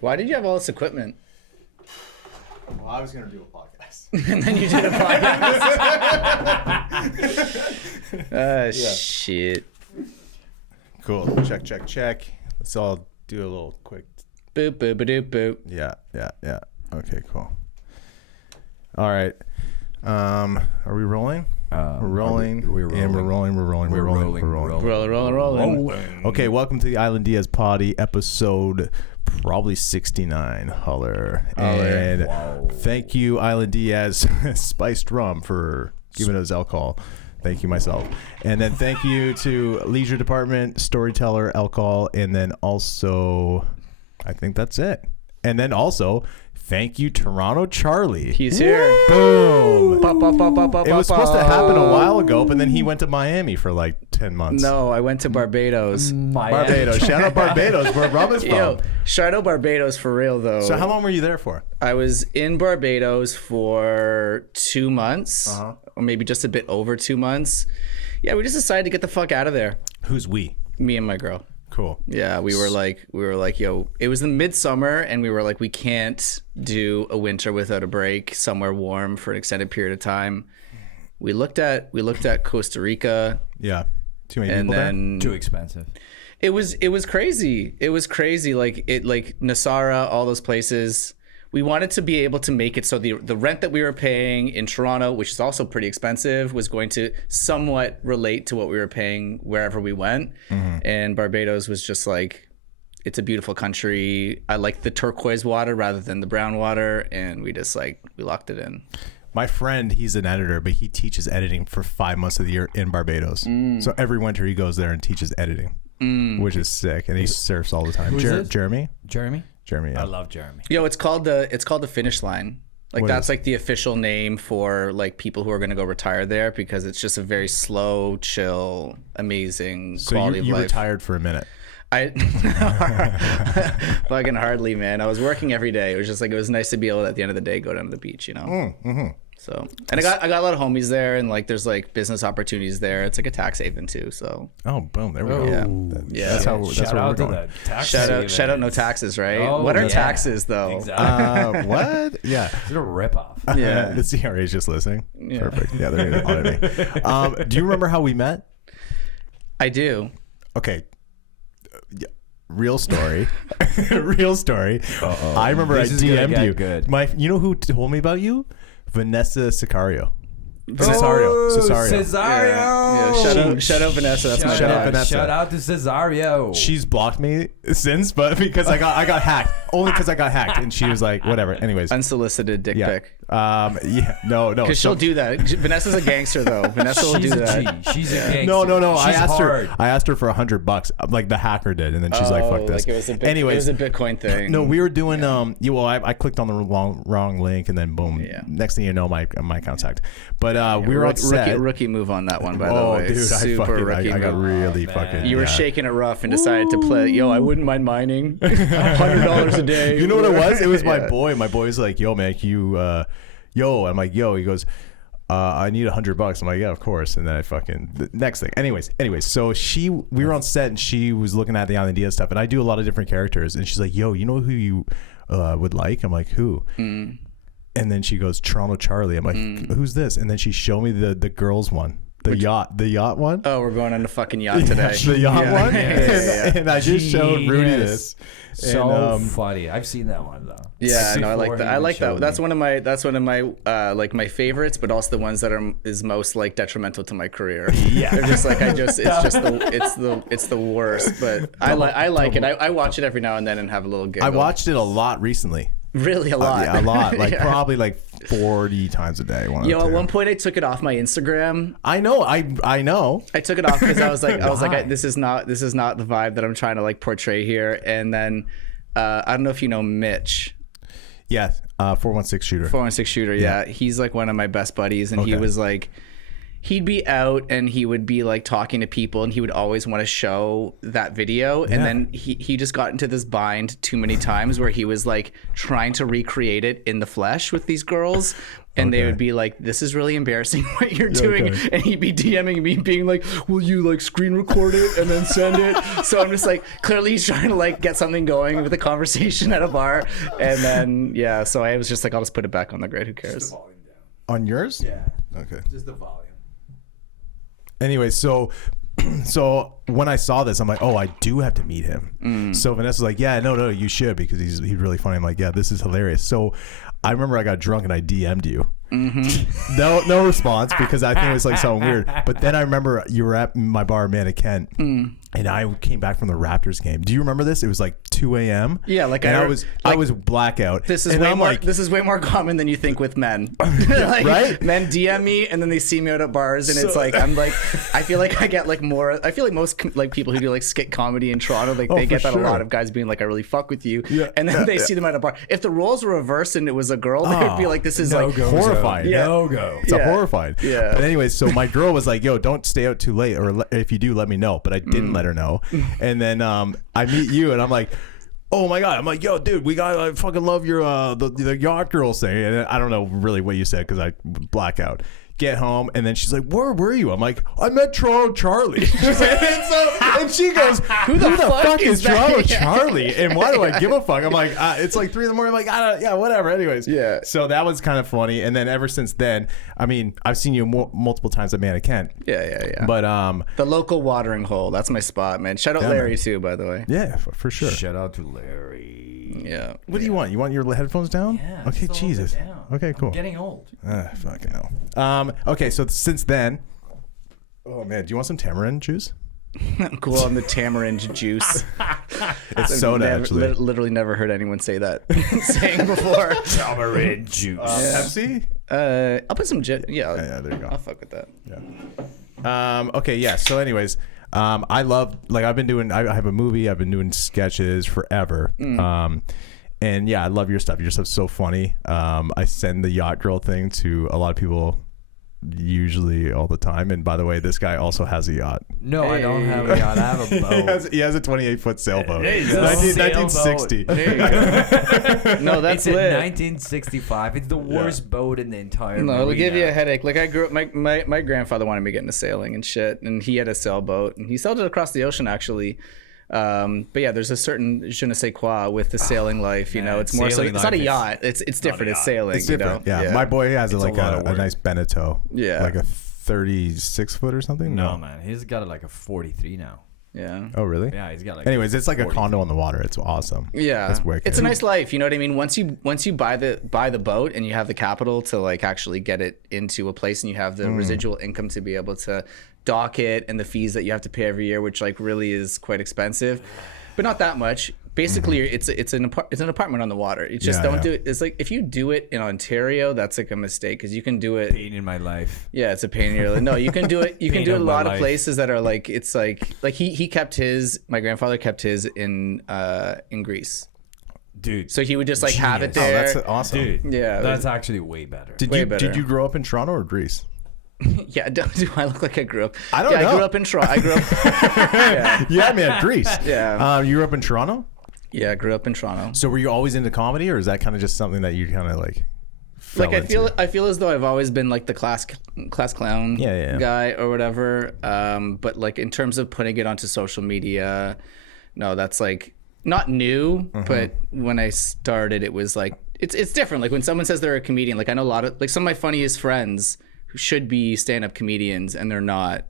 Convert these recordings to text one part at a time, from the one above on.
Why did you have all this equipment? Well, I was gonna do a podcast. And then you did a podcast. Shit. Cool. Check. Let's all do a little quick. Boop, boop, boop, boop. Yeah. Okay, cool. All right. Are we rolling? We're rolling. We're rolling. Rolling. Okay, welcome to the Island Diaz Poddy episode probably 69. Holler. And thank you, Island Diaz Spiced Rum, for giving us alcohol. Thank you, myself. And then thank you to Leisure Department, Storyteller, Alcohol, and then also, I think that's it. And then also, thank you, Toronto Charlie. He's here. Boom. Pop, pop, pop, pop, pop, It was pop, supposed to pop. happen a while ago, but then he went to Miami for like 10 months. No, I went to Barbados. Barbados. Shout out Barbados, where Rob is from. Yo, shout out Barbados for real, though. So how long were you there for? I was in Barbados for 2 months, or maybe just a bit over 2 months. Yeah, we just decided to get the fuck out of there. Who's we? Me and my girl. Cool. Yeah, we were like, yo, it was in midsummer, and we were like, we can't do a winter without a break somewhere warm for an extended period of time. We looked at Costa Rica. Yeah. Too many And people then Too expensive. It was crazy. It was crazy. Like Nasara, all those places. We wanted to be able to make it so the rent that we were paying in Toronto, which is also pretty expensive, was going to somewhat relate to what we were paying wherever we went. And Barbados was just like, it's a beautiful country. I like the turquoise water rather than the brown water, and we just we locked it in. My friend, he's an editor, but he teaches editing for 5 months of the year in Barbados. So every winter he goes there and teaches editing, which is sick. And he surfs all the time. Who's this? Jeremy? Jeremy? Jeremy, yeah. I love Jeremy. Yo, it's called the Finish Line. Like What that's is? like the official name for like people who are going to go retire there, because it's just a very slow, chill, amazing So quality you of life. retired for a minute. I fucking hardly, man. I was working every day. It was just like, it was nice to be able to, at the end of the day, go down to the beach, you know? So, and I got a lot of homies there, and like there's like business opportunities there. It's like a tax haven too. So Oh, boom. There we go. Yeah. That's how that's Shout where we're out to going. the tax shout out savings. no taxes, right? Oh, What are yeah. taxes though? Exactly. What? Yeah. It's a ripoff. Yeah. The CRA is just listening. Yeah. Perfect. Yeah, they're going to audit me. Do you remember how we met? I do. Okay. Yeah. Real story. Real story. I remember This I is gonna DM'd get you. good. You know who told me about you? Vanessa Sicario. Oh, Cesario. Cesario. Yeah. Shout out Vanessa. That's my Shout out dog. Vanessa. Shout out to Cesario. She's blocked me since, but because I got hacked. Only because I got hacked, and she was like, whatever. Anyways, Unsolicited dick yeah, pic. no. Because she'll do that. Vanessa's a gangster though. Vanessa will She's do a that. G. She's a gangster. No. I She's asked hard. her. I asked her for $100, like the hacker did, and then she's like, "Fuck this." Like it was a Anyways, it was a Bitcoin thing. no, we were doing. I clicked on the wrong link, and then boom. Yeah. Next thing you know, my account's hacked. But we were on set. Rookie move on that one, by the Oh, way. dude, Super rookie I got move. really man. fucking. You were yeah. shaking it rough and decided to play. Yo, I wouldn't mind mining. $100 a day. You know what it was? It was my Yeah. boy. My boy's like, "Yo, man, yo." I'm like, "Yo." He goes, "I need $100." I'm like, "Yeah, of course." And then I the next thing. Anyways. So we were on set, and she was looking at the Island Diaz stuff, and I do a lot of different characters, and she's like, "Yo, you know who you would like?" I'm like, "Who?" And then she goes, "Toronto Charlie." I'm like, "Who's this?" And then she showed me the girls one. The yacht one. Oh, we're going on the fucking yacht today. The yacht Yeah, one. yeah. And I just showed Rudy Genius. this. So And, funny. I've seen that one though. Yeah, no, I like that. I like that. Showed That's me. one of my like my favorites, but also the ones that is most like detrimental to my career. Yeah. They're just like it's the worst. But I like it. I watch it every now and then and have a little giggle. I watched it a lot recently. really a lot. Yeah, a lot. Like Yeah. probably like 40 times a day. Yo, at one point I took it off my Instagram. I know. I know. I took it off because I was like, this is not the vibe that I'm trying to like portray here. And then I don't know if you know Mitch, Yeah. 416 shooter. 416 shooter. Yeah, he's like one of my best buddies, and he Okay. was like, he'd be out and he would be like talking to people and he would always want to show that video. And then he just got into this bind too many times where he was like trying to recreate it in the flesh with these girls. And they would be like, this is really embarrassing what you're doing. Okay. And he'd be DMing me being like, will you like screen record it and then send it? So I'm just like, clearly he's trying to like get something going with a conversation at a bar. And then, yeah, so I was just like, I'll just put it back on the grid. Who cares? On yours? Yeah. Okay. Just the volume. Anyway, so when I saw this, I'm like, oh, I do have to meet him. So Vanessa's like, yeah, no, you should, because he's really funny. I'm like, yeah, this is hilarious. So I remember I got drunk and I DM'd you. No response, because I think it was like something weird. But then I remember you were at my bar, Mannequin, and I came back from the Raptors game. Do you remember this? It was like 2 a.m. Yeah, like and I was blackout. This is and way I'm more. like, This is way more common than you think with men. Like, right? Men DM me and then they see me out at bars, and it's like I'm like, I feel like I get like more. I feel like most like people who do like skit comedy in Toronto, like they get that sure. a lot of guys being like, I really fuck with you, Yeah. and then they see them at a bar. If the roles were reversed and it was a girl, they would be like, this is like horrifying. Yeah. No go. It's a horrifying. Yeah. But anyways, so my girl was like, yo, don't stay out too late, or if you do, let me know. But I didn't let her know. And then I meet you and I'm like, oh my God. I'm like, yo, dude, I fucking love your the yacht girl thing. And I don't know really what you said because I black out. Get home, and then she's like, where were you? I'm like, I met Toronto Charlie. She's like, and she goes, who the fuck is Toronto Charlie? And why do I give a fuck? I'm like, it's like 3 a.m. I'm like, yeah, whatever. Anyways. Yeah. So that was kind of funny. And then ever since then, I mean, I've seen you multiple times at Mannequin. Yeah. But the local watering hole. That's my spot, man. Shout out Larry too, by the way. yeah, for sure. Shout out to Larry. Yeah. What do you want? You want your headphones down? Yeah. Okay, just a little Jesus. bit down. Okay, cool. I'm getting old. Fucking hell. Okay, so since then, oh man, do you want some tamarind juice? I'm cool on the tamarind juice. It's soda, actually. Literally never heard anyone say that saying before. Tamarind juice. Pepsi? I'll put some yeah, there you go. I'll fuck with that. Yeah. Okay, yeah. So anyways, I love, like, I've been doing, I have a movie, I've been doing sketches forever. And yeah, I love your stuff. Your stuff's so funny. I send the yacht girl thing to a lot of people, usually all the time. And by the way, this guy also has a yacht. No, I don't have a yacht. I have a boat. He has a 28-foot sailboat. There you go. 1960. No, that's It's in lit. 1965. It's the worst boat in the entire No, it'll marina. give you a headache. Like I grew up, my grandfather wanted me to get into sailing and shit, and he had a sailboat, and he sailed it across the ocean actually. But yeah, there's a certain je ne sais quoi with the sailing life. You know, it's more so. sailing It's not a life yacht. It's different. It's yacht. sailing. It's different. You know? Yeah. My boy has It's like a lot a of work. nice Beneteau. Yeah. Like a 36-foot or something. No, man. He's got like a 43 now. Yeah. Oh, really? Yeah, he's got like. Anyways, it's like a 40. condo on the water. It's awesome. Yeah, That's wicked. it's a nice life. You know what I mean? Once you buy the boat and you have the capital to like actually get it into a place, and you have the residual income to be able to dock it, and the fees that you have to pay every year, which like really is quite expensive, but not that much. Basically, it's an apartment on the water. You just don't do it. It's like if you do it in Ontario, that's like a mistake, because you can do it. Pain in my life. Yeah, it's a pain in your life. No, you can do it. You can Pain do it of a my lot of life. places that are like, it's like he kept his. My grandfather kept his in Greece. Dude. So he would just like have it Oh, there. that's awesome. Dude. Yeah, That's actually way better. way better. Did you grow up in Toronto or Greece? Yeah, do I look like I grew up? I don't I know. grew up in Toronto. I grew up. yeah, Yeah, man, Greece. Yeah. You grew up in Toronto? yeah, I grew up in Toronto. So were you always into comedy, or is that kind of just something that you kind of like fell Like into? I feel as though I've always been like the class clown Yeah. guy or whatever. But like in terms of putting it onto social media, no, that's like not new. But when I started, it was like it's different. Like when someone says they're a comedian, like I know a lot of like some of my funniest friends who should be stand-up comedians, and they're not.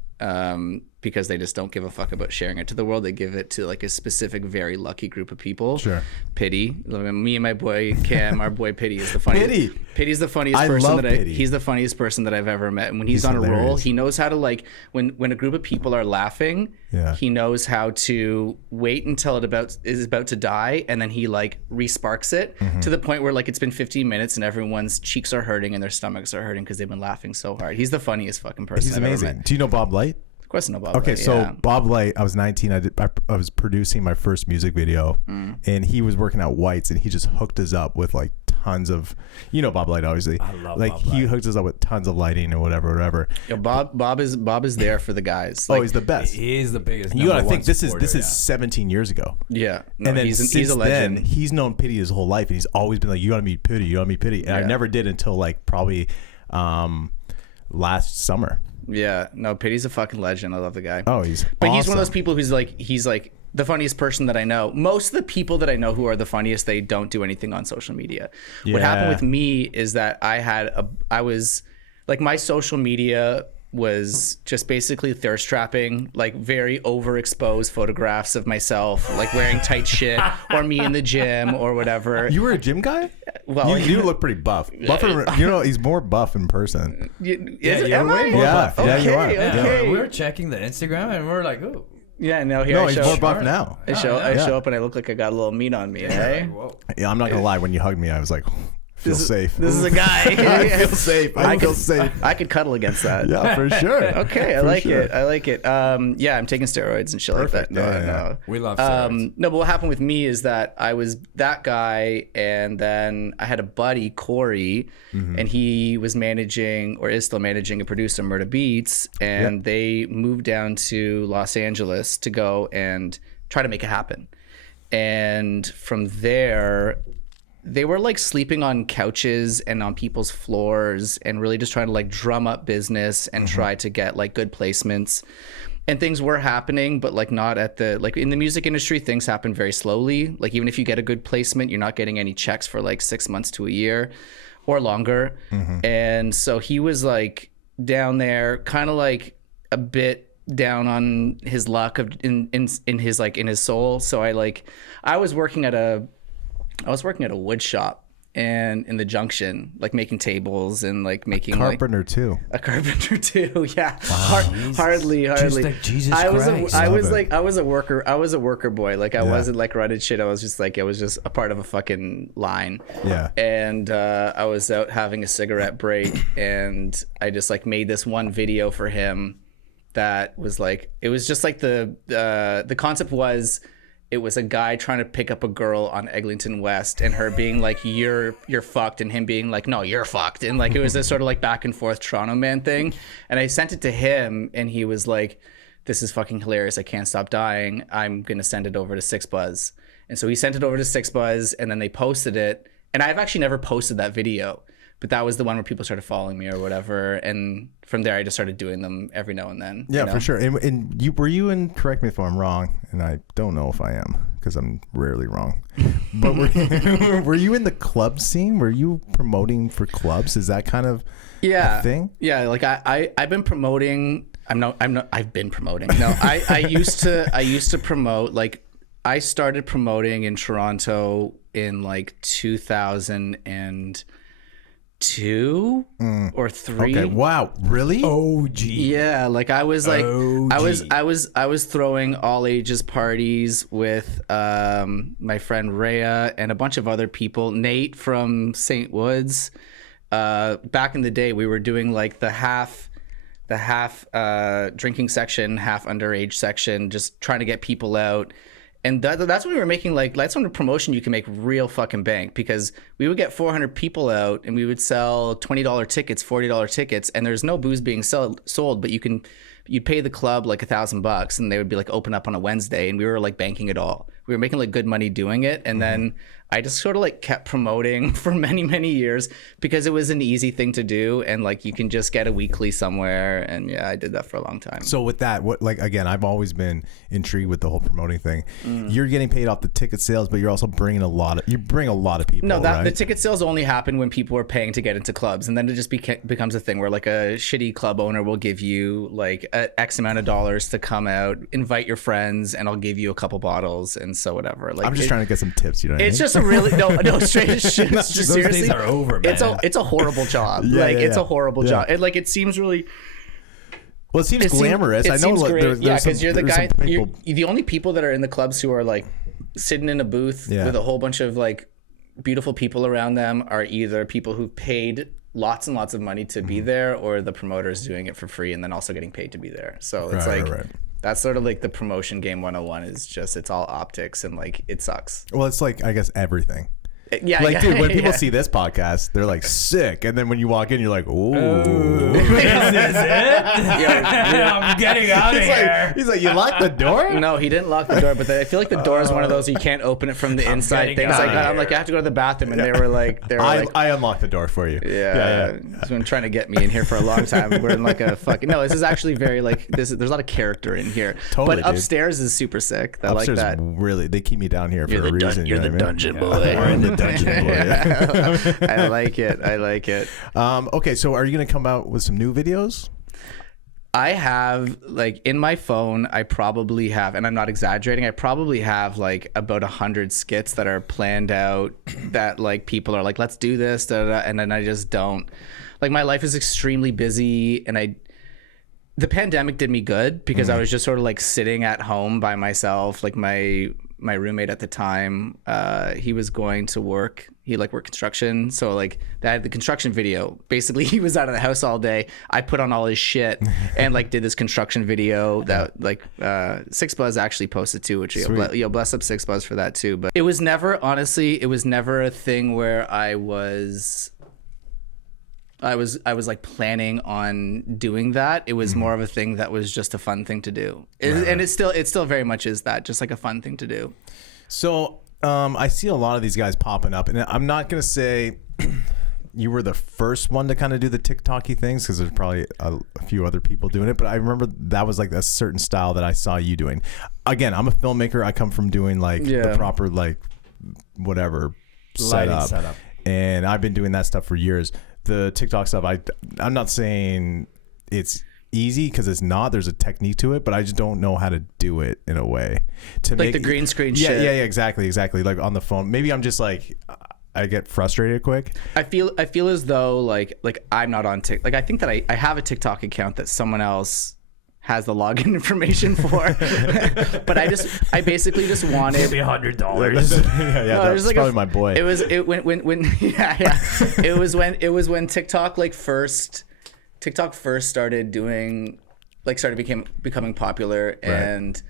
Because they just don't give a fuck about sharing it to the world. They give it to like a specific, very lucky group of people. Sure. Pity. Me and my boy Cam, our boy Pity is the funniest. Pity. Pity's the funniest I person love that Pity. he's the funniest person that I've ever met. And when he's on a roll, hilarious. he knows how to like when a group of people are laughing, Yeah. he knows how to wait until it is about to die, and then he like resparks it Mm-hmm. to the point where like it's been 15 minutes and everyone's cheeks are hurting and their stomachs are hurting because they've been laughing so hard. He's the funniest fucking person He's I've amazing. ever met. Do you know Bob Light? Of course, no Bob. Okay, Light, so yeah. Bob Light, I was 19. I was producing my first music video, and he was working at White's, and he just hooked us up with like tons of, Bob Light, obviously. I love like Bob he Light. hooks us up with tons of lighting and whatever. Yo, Bob is there for the guys. Oh, he's the best. He is the biggest. You gotta number think one this is supporter, 17 years ago. yeah. No, And then he's a legend. then, he's known Pitty his whole life, and he's always been like, "You gotta meet Pitty, you gotta meet Pitty." And I Yeah. never did until like probably last summer. Yeah. No, Pitty's a fucking legend. I love the guy. Oh, he's But he's one of those awesome. people he's like the funniest person that I know. Most of the people that I know who are the funniest, they don't do anything on social media. What happened Yeah. with me is that I was like, my social media was just basically thirst trapping, like very overexposed photographs of myself, like wearing tight shit, or me in the gym or whatever. You were a gym guy? Well, you do look pretty buff. He's more buff in person. am way I? more Yeah, buff. yeah, you are. Okay, Yeah. okay. We were checking the Instagram and we're like, ooh. Yeah, no, here No, I he's show. more buff now. I show Yeah. up and I look like I got a little meat on me. Eh? Whoa. Yeah, I'm not gonna lie. When you hugged me, I was like, feel safe. This is a guy. I feel safe. I feel safe. I could cuddle against that. Yeah, for sure. Okay, I For like sure. it. I like it. Yeah, I'm taking steroids and shit Perfect. like that. No, Yeah, yeah. no. We love steroids. No, but what happened with me is that I was that guy, and then I had a buddy, Corey, and he was managing, or is still managing, a producer, Murda Beats, and they moved down to Los Angeles to go and try to make it happen. And from there, they were like sleeping on couches and on people's floors and really just trying to like drum up business and try to get like good placements. And things were happening, but like not at the, like in the music industry, things happen very slowly. Like even if you get a good placement, you're not getting any checks for like 6 months to a year or longer. And so he was like down there, kind of like a bit down on his luck of in his like in his soul. So I was working at a wood shop and in the Junction, like making tables and like making Carpenter too. a carpenter too. Yeah, hardly. like Jesus I was Christ. I was Love it. like I was a worker boy. Like I wasn't like running shit. I was just a part of a fucking line. Yeah. And I was out having a cigarette break, and I just like made this one video for him that was like, it was just like the concept was, it was a guy trying to pick up a girl on Eglinton West, and her being like, you're fucked, and him being like, no, you're fucked. And like, it was this sort of like back and forth Toronto man thing. And I sent it to him, and he was like, this is fucking hilarious. I can't stop dying. I'm going to send it over to Six Buzz. And so he sent it over to Six Buzz, and then they posted it. And I've actually never posted that video, but that was the one where people started following me or whatever. And from there, I just started doing them every now and then. Yeah, you know? for sure. And were you in? Correct me if I'm wrong, and I don't know if I am because I'm rarely wrong. But were you in the club scene? Were you promoting for clubs? Is that kind of a thing? Yeah, like I've been promoting. I've been promoting. No, I used to promote. Like I started promoting in Toronto in like 2002 or 3. Okay. Wow. Really? OG. Yeah, like I was like OG. I was throwing all ages parties with my friend Rhea and a bunch of other people. Nate from St. Woods. Back in the day, we were doing like the half drinking section, half underage section, just trying to get people out. And that's when we were making that's when the promotion you can make real fucking bank, because we would get 400 people out and we would sell $20 tickets, $40 tickets, and there's no booze being sold, but you'd pay the club like $1,000 and they would be like open up on a Wednesday, and we were like banking it all. We were making like good money doing it, and then I just sort of like kept promoting for many, many years because it was an easy thing to do, and like you can just get a weekly somewhere, and yeah, I did that for a long time. So with that, what, like, again, I've always been intrigued with the whole promoting thing. You're getting paid off the ticket sales, but you're also bringing a lot of people. No, right? the ticket sales only happen when people are paying to get into clubs, and then it just becomes a thing where like a shitty club owner will give you like X amount of dollars to come out, invite your friends, and I'll give you a couple bottles, and so whatever. Like I'm just trying to get some tips. You know what I mean? It's just a really no straight shit. Just Those seriously, days are over, man. it's a horrible job. Yeah, like yeah, it's yeah. a horrible Yeah. job. And like it seems really. Well, it seems glamorous. It I know. seems Like, great. there's Yeah, some- because you're the there's guy. some You're people- the only people that are in the clubs who are like sitting in a booth Yeah. with a whole bunch of like beautiful people around them are either people who paid lots and lots of money to be there, or the promoters doing it for free and then also getting paid to be there. So it's Right, like right. that's sort of like the promotion game 101 is just it's all optics and like it sucks. Well, it's like, I guess, everything. Yeah, Like, yeah, dude, when people yeah. see this podcast, they're like sick, and then when you walk in, you're like, ooh. Is this it? I'm getting out of here. He's like, you locked the door? No, he didn't lock the door, but I feel like the door is one of those you can't open it from the inside getting things like out that. of I'm like, here. I have to go to the bathroom, and they were like, I unlocked the door for you. yeah, he's been trying to get me in here for a long time. We're in like a fucking this is actually very like there's a lot of character in here. Totally, but dude. upstairs is super sick. I Upstairs, like that. really, they keep me down here for a reason. You're the dungeon boy. We're in the dungeon boy. I like it. I like it. Okay, so are you gonna come out with some new videos? I have like in my phone, I probably have, and I'm not exaggerating, I probably have like about 100 skits that are planned out that like people are like, let's do this, da, da, da, and then I just don't. Like my life is extremely busy, and the pandemic did me good because I was just sort of like sitting at home by myself. Like my roommate at the time, he was going to work. He like worked construction, so like that had the construction video. Basically, he was out of the house all day. I put on all his shit and like did this construction video that like Six Buzz actually posted too, which bless up Six Buzz for that too. But it was never a thing where I was like planning on doing that. It was more of a thing that was just a fun thing to do. And it still very much is that, just like a fun thing to do. So I see a lot of these guys popping up, and I'm not gonna say you were the first one to kind of do the TikToky things, because there's probably a few other people doing it, but I remember that was like a certain style that I saw you doing. Again, I'm a filmmaker. I come from doing like the proper like whatever setup, and I've been doing that stuff for years. The TikTok stuff, I'm not saying it's easy, because it's not. There's a technique to it, but I just don't know how to do it in a way to Like make the green screen yeah, shit. Yeah, exactly. Like on the phone. Maybe I'm just like, I get frustrated quick. I feel as though like I'm not on TikTok. Like I think that I have a TikTok account that someone else has the login information for, but I basically just wanted Maybe $100. That's like probably my boy. It was when it was when TikTok first started doing, like started becoming popular, and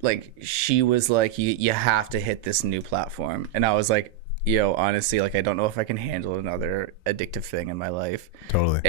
like she was like, you have to hit this new platform, and I was like, yo, honestly, like I don't know if I can handle another addictive thing in my life. Totally.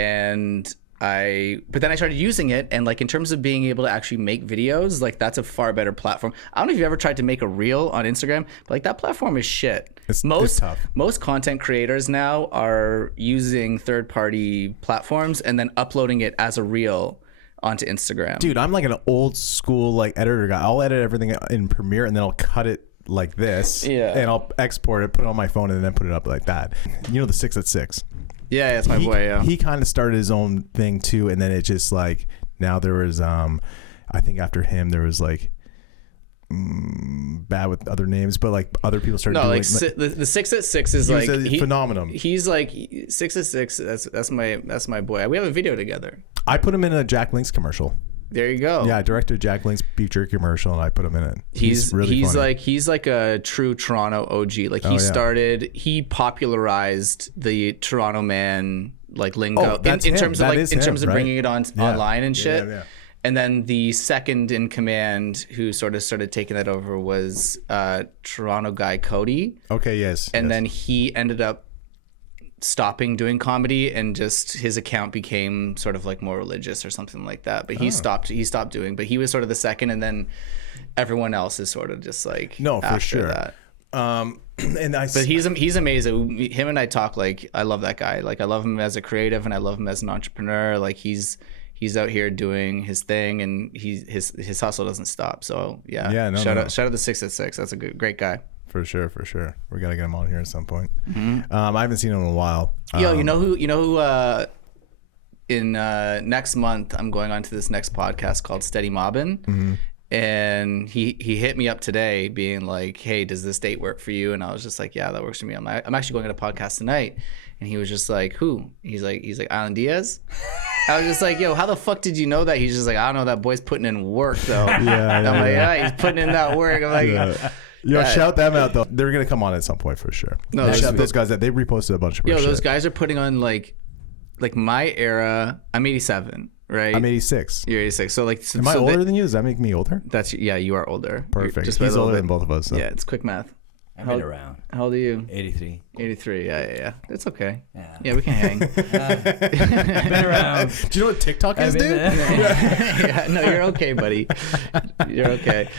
But then I started using it, and like in terms of being able to actually make videos, like that's a far better platform. I don't know if you've ever tried to make a reel on Instagram, but like that platform is shit. It's tough. Most content creators now are using third-party platforms and then uploading it as a reel onto Instagram. Dude, I'm like an old school like editor guy. I'll edit everything in Premiere, and then I'll cut it like this, and I'll export it, put it on my phone, and then put it up like that. You know the 6 at 6. Yeah, that's my boy. Yeah, he kind of started his own thing too, and then it just like, now there was I think after him there was like bad with other names, but like other people started doing like the 6 at 6 is like phenomenon. He's like 6 at 6. That's my boy. We have a video together. I put him in a Jack Link's commercial. There you go. Yeah, I directed Jack Link's beef jerky commercial, and I put him in it. He's really funny. He's like a true Toronto OG. Like he popularized the Toronto man like lingo in terms of bringing it on online and shit. Yeah. And then the second in command who sort of started taking that over was Toronto guy Cody. Okay, yes. And then he ended up stopping doing comedy, and just his account became sort of like more religious or something like that. But he stopped doing, but he was sort of the second, and then everyone else is sort of just like for sure. That. But he's amazing. Him and I talk, like I love that guy. Like I love him as a creative, and I love him as an entrepreneur. Like he's out here doing his thing, and his hustle doesn't stop. So shout out to 6 at 6. That's a great guy. For sure. We gotta get him on here at some point. I haven't seen him in a while. Yo, you know who? In next month, I'm going on to this next podcast called Steady Mobbin', and he hit me up today, being like, "Hey, does this date work for you?" And I was just like, "Yeah, that works for me." I'm actually going on a podcast tonight, and he was just like, "Who?" He's like, Alan Diaz. I was just like, "Yo, how the fuck did you know that?" He's just like, "I don't know. That boy's putting in work, though." I'm like, "Yeah, he's putting in that work." I'm like. Yo, shout them out though. They're gonna come on at some point for sure. No, shout those guys that they reposted a bunch of. Those guys are putting on like my era. I'm 87, right? I'm 86. You're 86. So like, am I older than you? Does that make me older? You are older. Perfect. He's older than both of us. So. Yeah, it's quick math. I've been around. How old are you? 83. 83. Yeah. It's okay. Yeah. Yeah, we can hang. I've been around. Do you know what TikTok is, I've been dude? there. Yeah, no, you're okay, buddy. You're okay.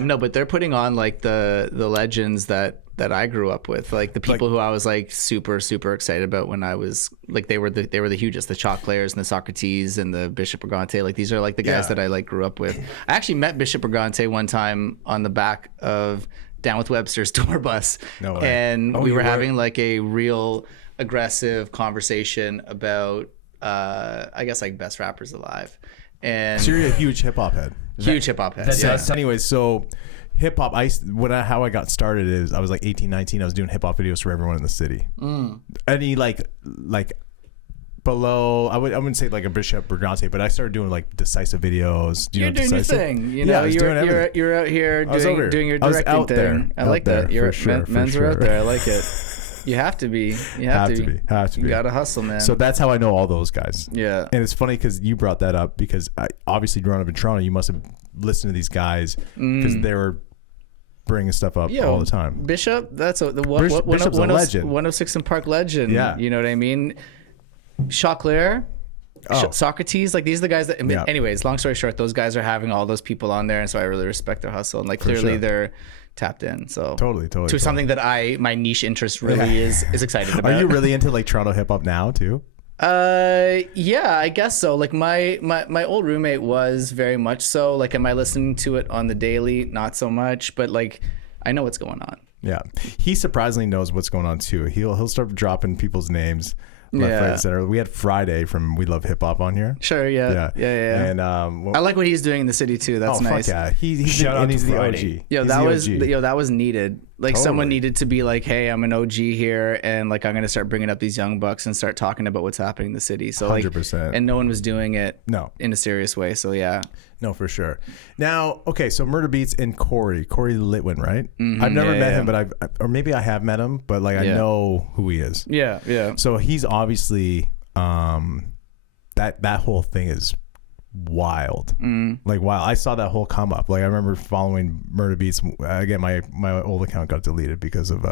No, but they're putting on like the legends that I grew up with, like the people who I was like super excited about when I was like they were the hugest, the Chalk players and the Socrates and the Bishop Brigante. Like these are like the guys that I like grew up with. I actually met Bishop Brigante one time on the back of Down with Webster's tour bus, No way. and we you were were? having like a real aggressive conversation about I guess like best rappers alive. And So you're a huge hip hop head. huge hip hop head. That's Yeah. awesome. Anyways, so hip hop, how I got started is I was like 18, 19. I was doing hip hop videos for everyone in the city. Any like below, I wouldn't say like a Bishop Brigante, but I started doing like Decisive videos. Do you You're know doing your Decisive? thing, you Yeah, know. I was doing everything. You're out here I was over here. doing your I was directing out there. thing. I Out like there, that. You're for sure, for men's are out sure. there. I like it. You have to be. You have, to be. Have to You be. gotta hustle, man. So that's how I know all those guys. yeah. And it's funny because you brought that up because obviously growing up in Toronto, you must have listened to these guys because they were bringing stuff up all the time. Bishop, that's the Bishop's a legend. 106 and Park legend. Yeah. You know what I mean? Choclair, Oh. Socrates, like these are the guys that. Yeah. Anyways, long story short, those guys are having all those people on there, and so I really respect their hustle. And like clearly sure. they're tapped in. So Totally. to something that my niche interest really is excited about. Are you really into like Toronto hip hop now too? Yeah, I guess so. Like my old roommate was very much so. Like, am I listening to it on the daily? Not so much, but like I know what's going on. Yeah, he surprisingly knows what's going on too. He'll start dropping people's names left, Yeah. right, and center. We had Friday from We Love Hip Hop on here. Sure, yeah. And I like what he's doing in the city too. That's oh nice. fuck yeah, he's Shout out and he's to the Friday. OG. Yo, He's the OG. that was needed. Like someone Totally. needed to be like, hey, I'm an OG here, and like I'm gonna start bringing up these young bucks and start talking about what's happening in the city. So like, 100%. and no one was doing it No. in a serious way. So yeah, No, for sure. Now, okay, so Murder Beats and Corey Litwin, right? I've never Yeah, met yeah. him, but or maybe I have met him, but like I Yeah. know who he is. yeah. So he's obviously that whole thing is wild. Like wow, I saw that whole come up. Like I remember following Murder Beats. Again, my old account got deleted because of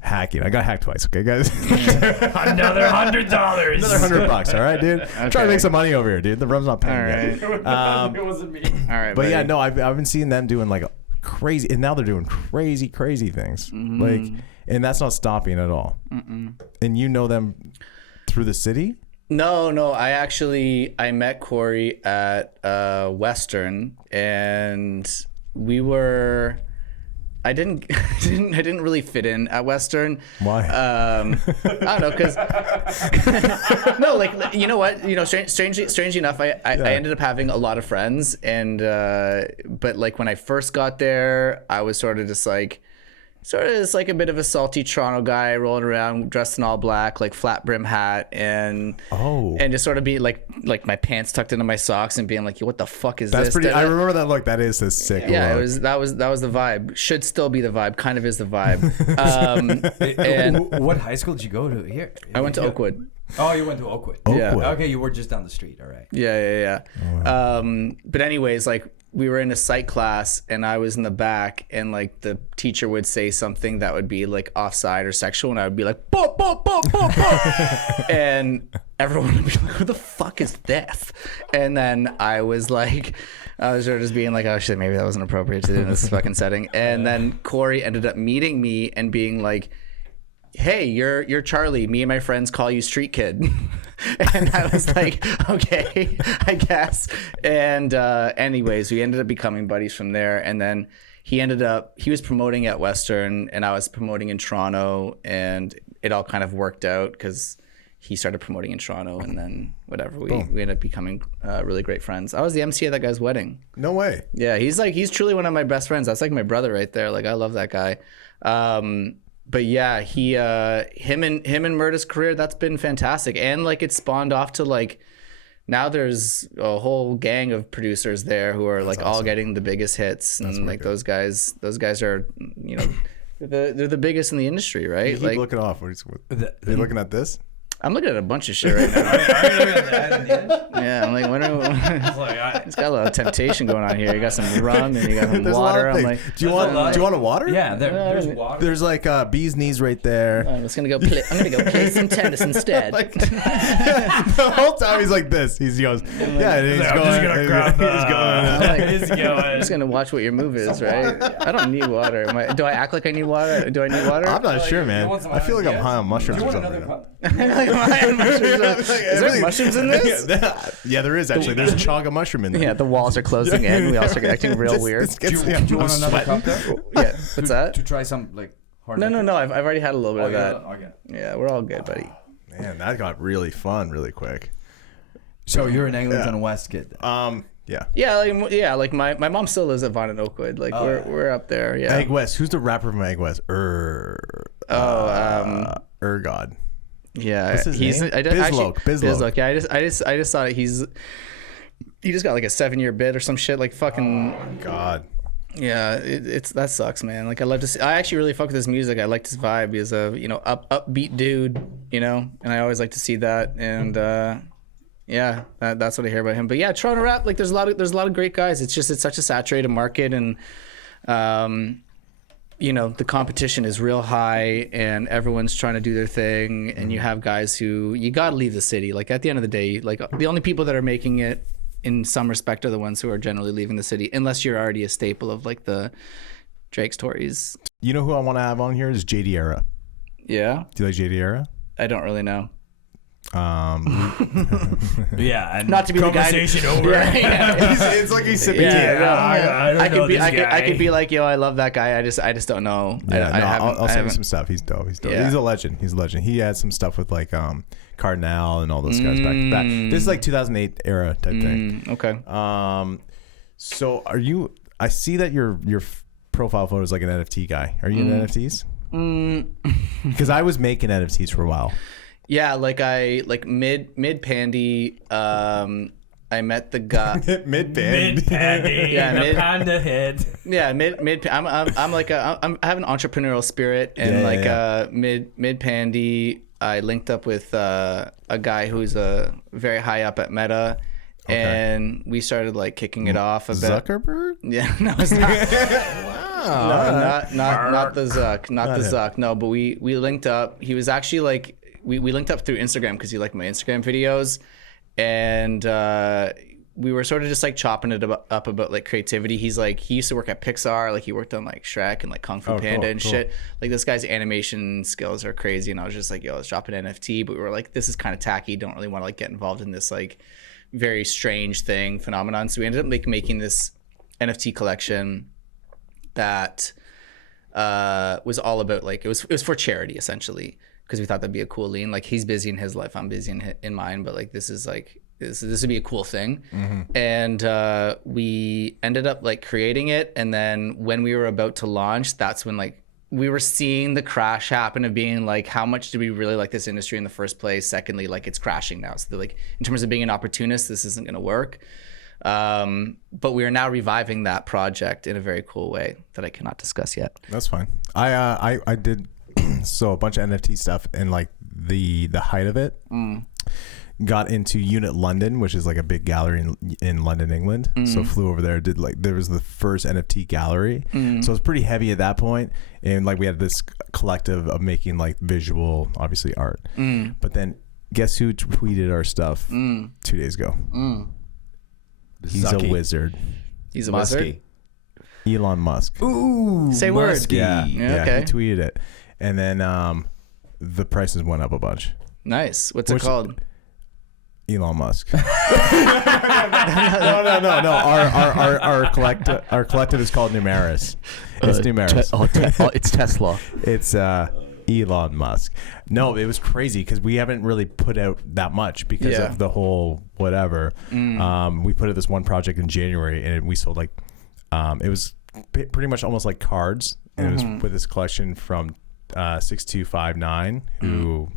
hacking. I got hacked twice. Okay, guys. Another $100. Another $100. All right, dude. I'm trying to make some money over here, dude. The rum's not paying. All yet. right, It wasn't me. all right. But yeah, buddy. no, I've been seeing them doing like crazy, and now they're doing crazy things. Like, and that's not stopping at all. And you know them through the city. No. I met Corey at Western, and we were. I didn't really fit in at Western. Why? I don't know, because no, like you know what, strangely enough, I ended up having a lot of friends, and but like when I first got there, I was sort of just like a bit of a salty Toronto guy rolling around dressed in all black, like flat brim hat, and just sort of be like my pants tucked into my socks and being like, yo, what the fuck is That's this? pretty. I remember that look. That is a sick. Yeah, look. that was the vibe. Should still be the vibe. Kind of is the vibe. And What high school did you go to here? I went to Oakwood. Oh, you went to Oakwood. Yeah. Oakwood. Okay, you were just down the street. All right. Yeah. But anyways, like we were in a psych class and I was in the back, and like the teacher would say something that would be like offside or sexual, and I would be like, "Bop, bop, bop, bop, bop," and everyone would be like, "Who the fuck is this?" And then I was sort of just being like, "Oh shit, maybe that wasn't appropriate to do in this fucking setting." And then Corey ended up meeting me and being like, hey, you're Charlie. Me and my friends call you Street Kid. And I was like, okay, I guess. And anyways, we ended up becoming buddies from there. And then he was promoting at Western and I was promoting in Toronto, and it all kind of worked out because he started promoting in Toronto, and then whatever, we ended up becoming really great friends. I was the MC at that guy's wedding. No way. Yeah, he's truly one of my best friends. That's like my brother right there. Like I love that guy. But yeah, him and Murda's career, that's been fantastic. And like it spawned off to like, now there's a whole gang of producers there who are like all getting the biggest hits. And like those guys are, they're the biggest in the industry, right? Keep Like looking off. Are you looking at this? I'm looking at a bunch of shit right now. Yeah, I'm like, what are it's got a lot of temptation going on here. You got some rum and you got some There's water. a lot of I'm things. like, do you want a water? Yeah, there's water. There's like bee's knees right there. I'm just gonna go play. I'm gonna go play some tennis instead. The whole time he's like this. He goes, yeah, and he's I'm going. just gonna grab He's going. I'm just gonna watch what your move is, right? I don't need water. Do I act like I need water? Do I need water? I'm not sure, man. want some I feel like I'm ideas? high on mushrooms Do you or want something. another cup? Is there mushrooms in this? Yeah, there is actually. There's a chunk of mushroom in there. Yeah, the walls are closing in. We all start acting real weird. Do you want another cup there? Yeah, what's that? To try some like hard. No. I've already had a little bit of that. Okay. Yeah, we're all good, buddy. Man, that got really fun really quick. So you're an Eglinton West kid. Yeah, like my mom still lives at Vaughan and Oakwood. Like we're up there. Yeah. Egg West. Who's the rapper from Egg West? Ergod. Yeah, What's his name? Bizloke. Bizloke. Yeah, I just thought he just got like a 7-year bid or some shit. Like fucking. God. Yeah, it's that sucks, man. Like I love to see. I actually really fuck with his music. I like his vibe. He's a upbeat dude, and I always like to see that. And yeah, that's what I hear about him. But yeah, Toronto rap, like there's a lot of great guys. It's such a saturated market, and the competition is real high, and everyone's trying to do their thing. And you have guys who you gotta leave the city. Like at the end of the day, like the only people that are making it in some respect are the ones who are generally leaving the city, unless you're already a staple of like the Drake's Tories. You know who I want to have on here is JD Era. Yeah, Do you like JD Era? I don't really know. Yeah, and Not to be the guy. conversation over. It's like he's sipping tea. I don't know this I guy. could be like, yo, I love that guy. I just don't know. I'll send you some stuff. He's dope. Yeah. He's a legend. He had some stuff with like Cardinal and all those guys back. This is like 2008 era type thing. Okay. So are you? I see that your profile photo is like an NFT guy. Are you in NFTs? Because I was making NFTs for a while. Yeah, like mid Pandy. I met the guy. Mid band. Pandy. Yeah, The panda head. Yeah, mid. I'm like I have an entrepreneurial spirit, and mid Pandy. I linked up with a guy who's very high up at Meta. Okay. And we started like kicking it off a bit. Zuckerberg? Yeah, no, it's not. Wow. No, not the Zuck, not the Zuck. No, but we linked up. He was actually like we linked up through Instagram because he liked my Instagram videos, and we were sort of just like chopping it up about like creativity. He used to work at Pixar, like he worked on like Shrek and like Kung Fu Panda and shit. Like this guy's animation skills are crazy, and I was just like, yo, let's drop an NFT. But we were like, this is kind of tacky. Don't really want to like get involved in this like very strange phenomenon. So we ended up making this NFT collection that was all about like it was for charity essentially, because we thought that'd be a cool lean. Like he's busy in his life, I'm busy in mine, but like this would be a cool thing. And we ended up like creating it, and then when we were about to launch, that's when like we were seeing the crash happen of being like, how much do we really like this industry in the first place? Secondly, like it's crashing now. So like in terms of being an opportunist, this isn't going to work. But we are now reviving that project in a very cool way that I cannot discuss yet. That's fine. I did so a bunch of NFT stuff, and like the height of it got into Unit London, which is like a big gallery in London, England. So flew over there, there was the first NFT gallery. So it was pretty heavy at that point. And like we had this collective of making like visual, obviously art. But then guess who tweeted our stuff 2 days ago? He's Zucky. a wizard. He's a Musky. wizard. Elon Musk. Ooh, Say word. musky. Yeah, okay. he tweeted it. And then the prices went up a bunch. Nice. What's it called? Elon Musk. No. Our collective is called Numeris. It's Numeris. It's Tesla. It's Elon Musk. No, it was crazy because we haven't really put out that much because of the whole whatever. We put out this one project in January, and we sold like it was pretty much almost like cards, and it was with this collection from 6259 who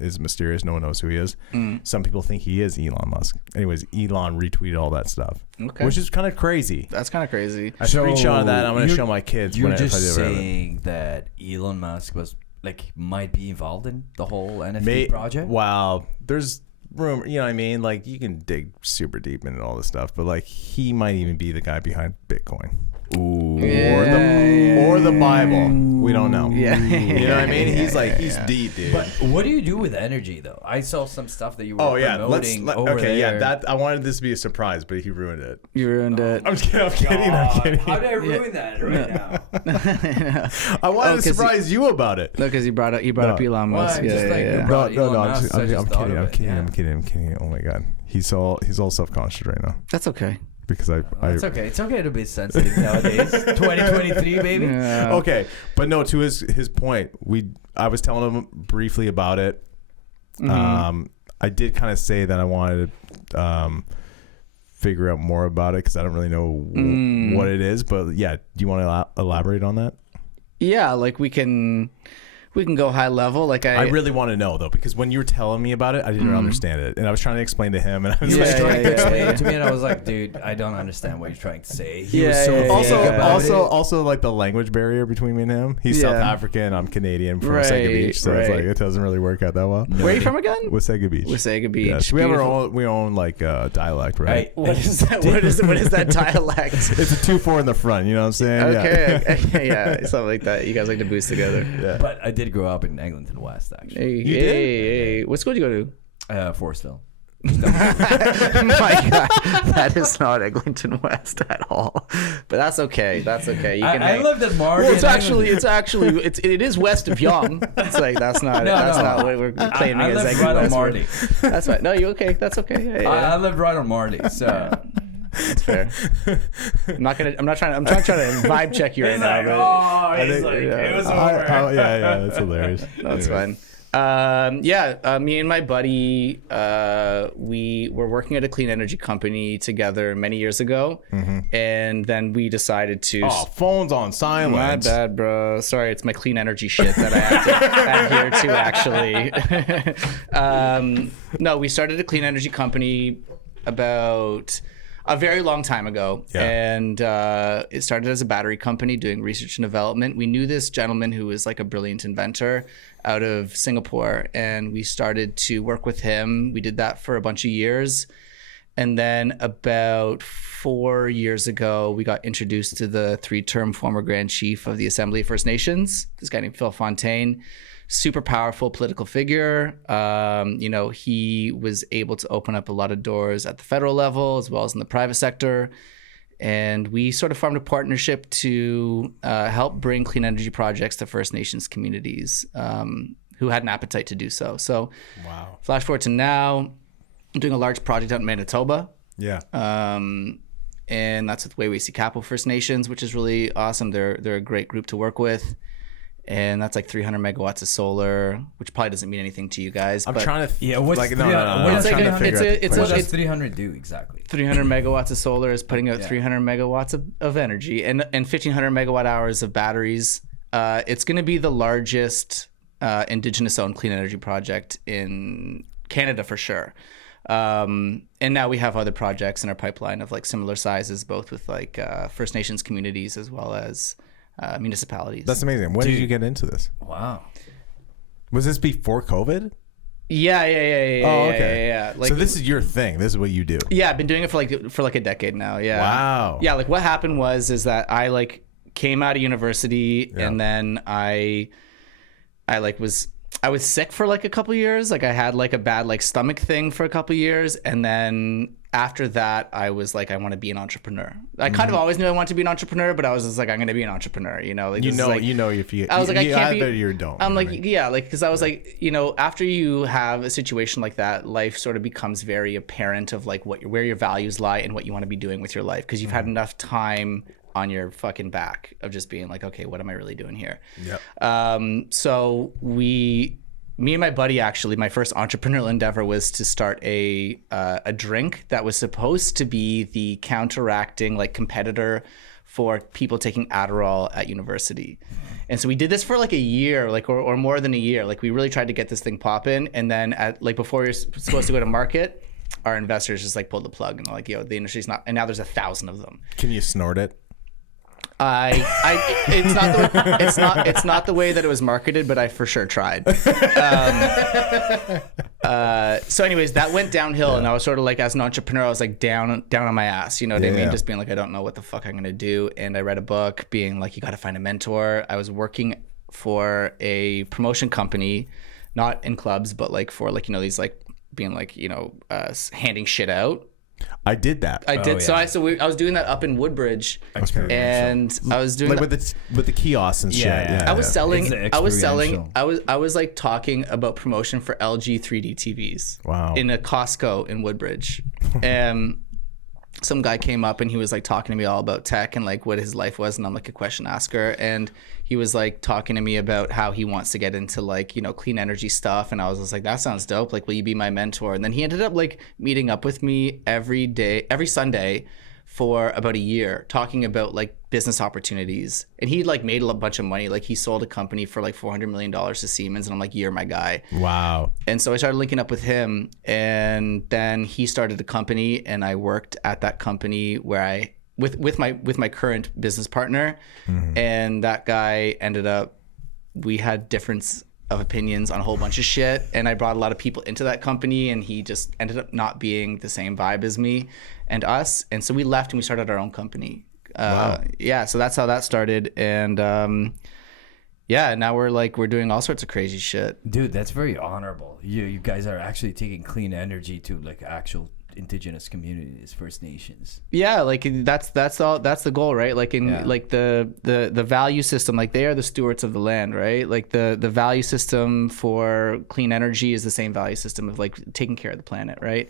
is mysterious. No one knows who he is. Some people think he is Elon Musk. Anyways, Elon retweeted all that stuff, which is kind of crazy. That's kind of crazy. I screenshot that. I'm going to show my kids. You're if I just do it. saying that Elon Musk was like might be involved in the whole NFT project? Wow, there's rumor. You know what I mean? Like you can dig super deep into all this stuff, but like he might even be the guy behind Bitcoin. Ooh, or the Bible. We don't know. Yeah. You know what I mean? He's deep, dude. But what do you do with energy though? I saw some stuff that you were promoting over okay, there. yeah. That I wanted this to be a surprise, but he ruined it. You ruined it. I'm kidding. I'm kidding. How did I ruin that right now? I wanted to surprise you about it. No, because he brought up Elon Musk. Well, just like you No, brought no, Elon no. Musk, I just thought of it, yeah. I'm kidding. Oh my god, he's all self-conscious right now That's okay. because It's okay. It's okay to be sensitive nowadays. 2023, baby. Yeah. Okay, but no, to his point, I was telling him briefly about it. I did kind of say that I wanted to figure out more about it because I don't really know what it is. But yeah, do you want to elaborate on that? Yeah, like we can go high level. Like I really want to know though, because when you were telling me about it, I didn't understand it, and I was trying to explain to him, and I was He was like, trying to explain it to me, and I was like, "Dude, I don't understand what you're trying to say." He was Yeah, so yeah, vague yeah. about it. also like the language barrier between me and him. He's South Yeah. African, I'm Canadian from Right, Wasaga Beach, so it's right. like it doesn't really work out that well. Where are you from again? Wasaga Beach. Wasaga Beach. Yes, we have Beautiful. our own like dialect, right? Right. What is that? What is that dialect? It's a 2-4 in the front. You know what I'm saying? Okay, yeah, something like that. You guys like to boost together. Yeah. But I did grow up in Eglinton West, actually. Hey, what school did you go to? Forestville. My God, that is not Eglinton West at all. But that's okay. That's okay. You can. I lived at Marty. Well, it is west of Young. It's like that's not not what we're claiming I as lived Eglinton right on West. Marty. That's right. No, you okay? That's okay. Yeah, I lived right on Marty, so. that's fair. I'm trying to vibe check you right He's now. like, But oh, he's think- like, yeah. it was yeah, that's hilarious. that's Anyway. fine. Me and my buddy, we were working at a clean energy company together many years ago, and then we decided to. Oh, phone's on silent. My bad, bro. Sorry, it's my clean energy shit that I have to adhere to, actually. No, we started a clean energy company about a very long time ago. Yeah. And it started as a battery company doing research and development. We knew this gentleman who was like a brilliant inventor out of Singapore, and we started to work with him. We did that for a bunch of years. And then about 4 years ago, we got introduced to the 3-term former Grand Chief of the Assembly of First Nations, this guy named Phil Fontaine. Super powerful political figure. He was able to open up a lot of doors at the federal level as well as in the private sector. And we sort of formed a partnership to help bring clean energy projects to First Nations communities who had an appetite to do so. So, Wow. flash forward to now, I'm doing a large project out in Manitoba. Yeah. And that's with Wei-Wei-Si Capital First Nations, which is really awesome. They're a great group to work with. And that's like 300 megawatts of solar, which probably doesn't mean anything to you guys. I'm but trying to. Yeah, what's like, no, three- no, no, no. what I'm is trying to like figure out the it's a- What question. does 300 do exactly? 300 megawatts of solar is putting out 300 megawatts of energy and 1,500 megawatt hours of batteries. It's going to be the largest Indigenous-owned clean energy project in Canada for sure. And now we have other projects in our pipeline of like similar sizes, both with like First Nations communities as well as municipalities. That's amazing. When did you get into this? Wow. Was this before COVID? Yeah. Oh, okay. Yeah. Like, so this is your thing. This is what you do. yeah, I've been doing it for like a decade now. Yeah. Wow. Yeah, like what happened is that I like came out of university and then I was sick for like a couple years. Like I had like a bad like stomach thing for a couple years, and then after that I was like, I want to be an entrepreneur. I kind of always knew I wanted to be an entrepreneur, but I was just like, I'm going to be an entrepreneur, you know? Like, You this is know, like, if you. I was like, I you can't either be. you don't. I'm like, right? yeah, like because I was like, after you have a situation like that, life sort of becomes very apparent of like where your values lie and what you want to be doing with your life, because you've had enough time on your fucking back of just being like, okay, what am I really doing here? Yep. So me and my buddy, actually, my first entrepreneurial endeavor was to start a drink that was supposed to be the counteracting like competitor for people taking Adderall at university. And so we did this for like a year, like or more than a year. Like we really tried to get this thing popping. And then at like before you're supposed to go to market, our investors just like pulled the plug and they're like, yo, the industry's not. And now there's 1,000 of them. Can you snort it? It's not the way that it was marketed, but I for sure tried. So anyways, that went downhill, and I was sort of like, as an entrepreneur, I was like down on my ass. You know what I mean? Yeah. Just being like, I don't know what the fuck I'm gonna do. And I read a book, being like, you got to find a mentor. I was working for a promotion company, not in clubs, but like for like, you know, these like being like, you know, handing shit out. I did that. I did. yeah. I was doing that up in Woodbridge, and I was doing like that. with the kiosks and shit. Yeah. Yeah. I was It's selling. the I was selling. experiential. I was like talking about promotion for LG 3D TVs. Wow. In a Costco in Woodbridge, and some guy came up and he was like talking to me all about tech and like what his life was, and I'm like a question asker, and he was like talking to me about how he wants to get into like, you know, clean energy stuff, and I was just like, that sounds dope. Like, will you be my mentor? And then he ended up like meeting up with me every Sunday for about a year, talking about like business opportunities. And he like made a bunch of money. Like he sold a company for like $400 million to Siemens, and I'm like, you're my guy. Wow. And so I started linking up with him, and then he started a company, and I worked at that company where I with my current business partner, and that guy ended up, we had difference of opinions on a whole bunch of shit, and I brought a lot of people into that company, and he just ended up not being the same vibe as me and us, and so we left and we started our own company. Yeah, so that's how that started, and yeah, now we're doing all sorts of crazy shit. Dude, that's very honorable. You guys are actually taking clean energy to like actual indigenous communities, First Nations. Yeah, like that's the goal, right? Like like the value system, like they are the stewards of the land, right? Like the value system for clean energy is the same value system of like taking care of the planet, right?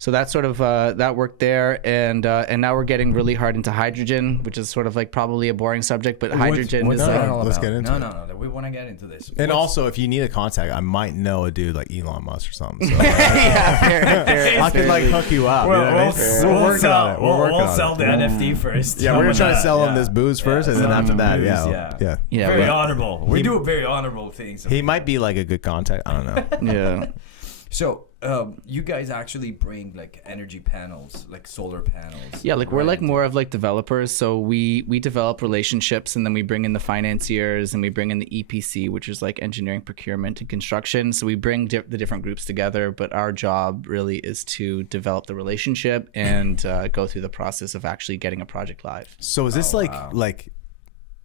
So that's sort of that worked there, and now we're getting really hard into hydrogen, which is sort of like probably a boring subject, but hydrogen What's is that like, all let's about? get into no, it. we want to get into this. And also, if you need a contact, I might know a dude like Elon Musk or something. So I could like hook you up. you know what I mean? We're working on it. We're working we'll on sell it. the NFT first. Yeah, we're gonna try to sell him Yeah. this booze first, and then Sell after him that, booze, yeah. yeah, very well, honorable. We do very honorable things. He might be like a good contact. I don't know. yeah. So, you guys actually bring like energy panels, like solar panels. Yeah, like we're right? like more of like developers. So we develop relationships, and then we bring in the financiers, and we bring in the EPC, which is like engineering, procurement, and construction. So we bring the different groups together, but our job really is to develop the relationship and go through the process of actually getting a project live. So is this like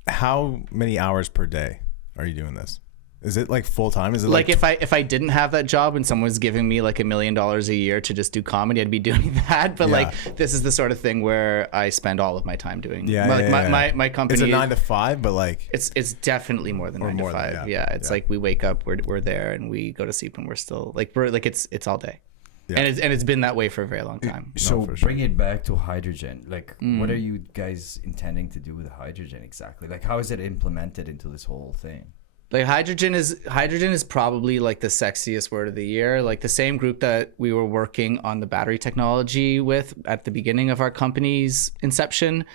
how many hours per day are you doing this? Is it like full time? Is it Like if I didn't have that job and someone was giving me like $1 million a year to just do comedy, I'd be doing that. But Yeah. like this is the sort of thing where I spend all of my time doing. Yeah, like yeah. my company. It's a 9 to 5, but like It's definitely more than 9 more to than- 5. yeah, Yeah, it's like we wake up, we're there, and we go to sleep, and we're still like it's all day. Yeah. And it's been that way for a very long time. So for sure. bring it back to hydrogen. Like, what are you guys intending to do with hydrogen exactly? Like, how is it implemented into this whole thing? Like hydrogen is probably like the sexiest word of the year. Like the same group that we were working on the battery technology with at the beginning of our company's inception,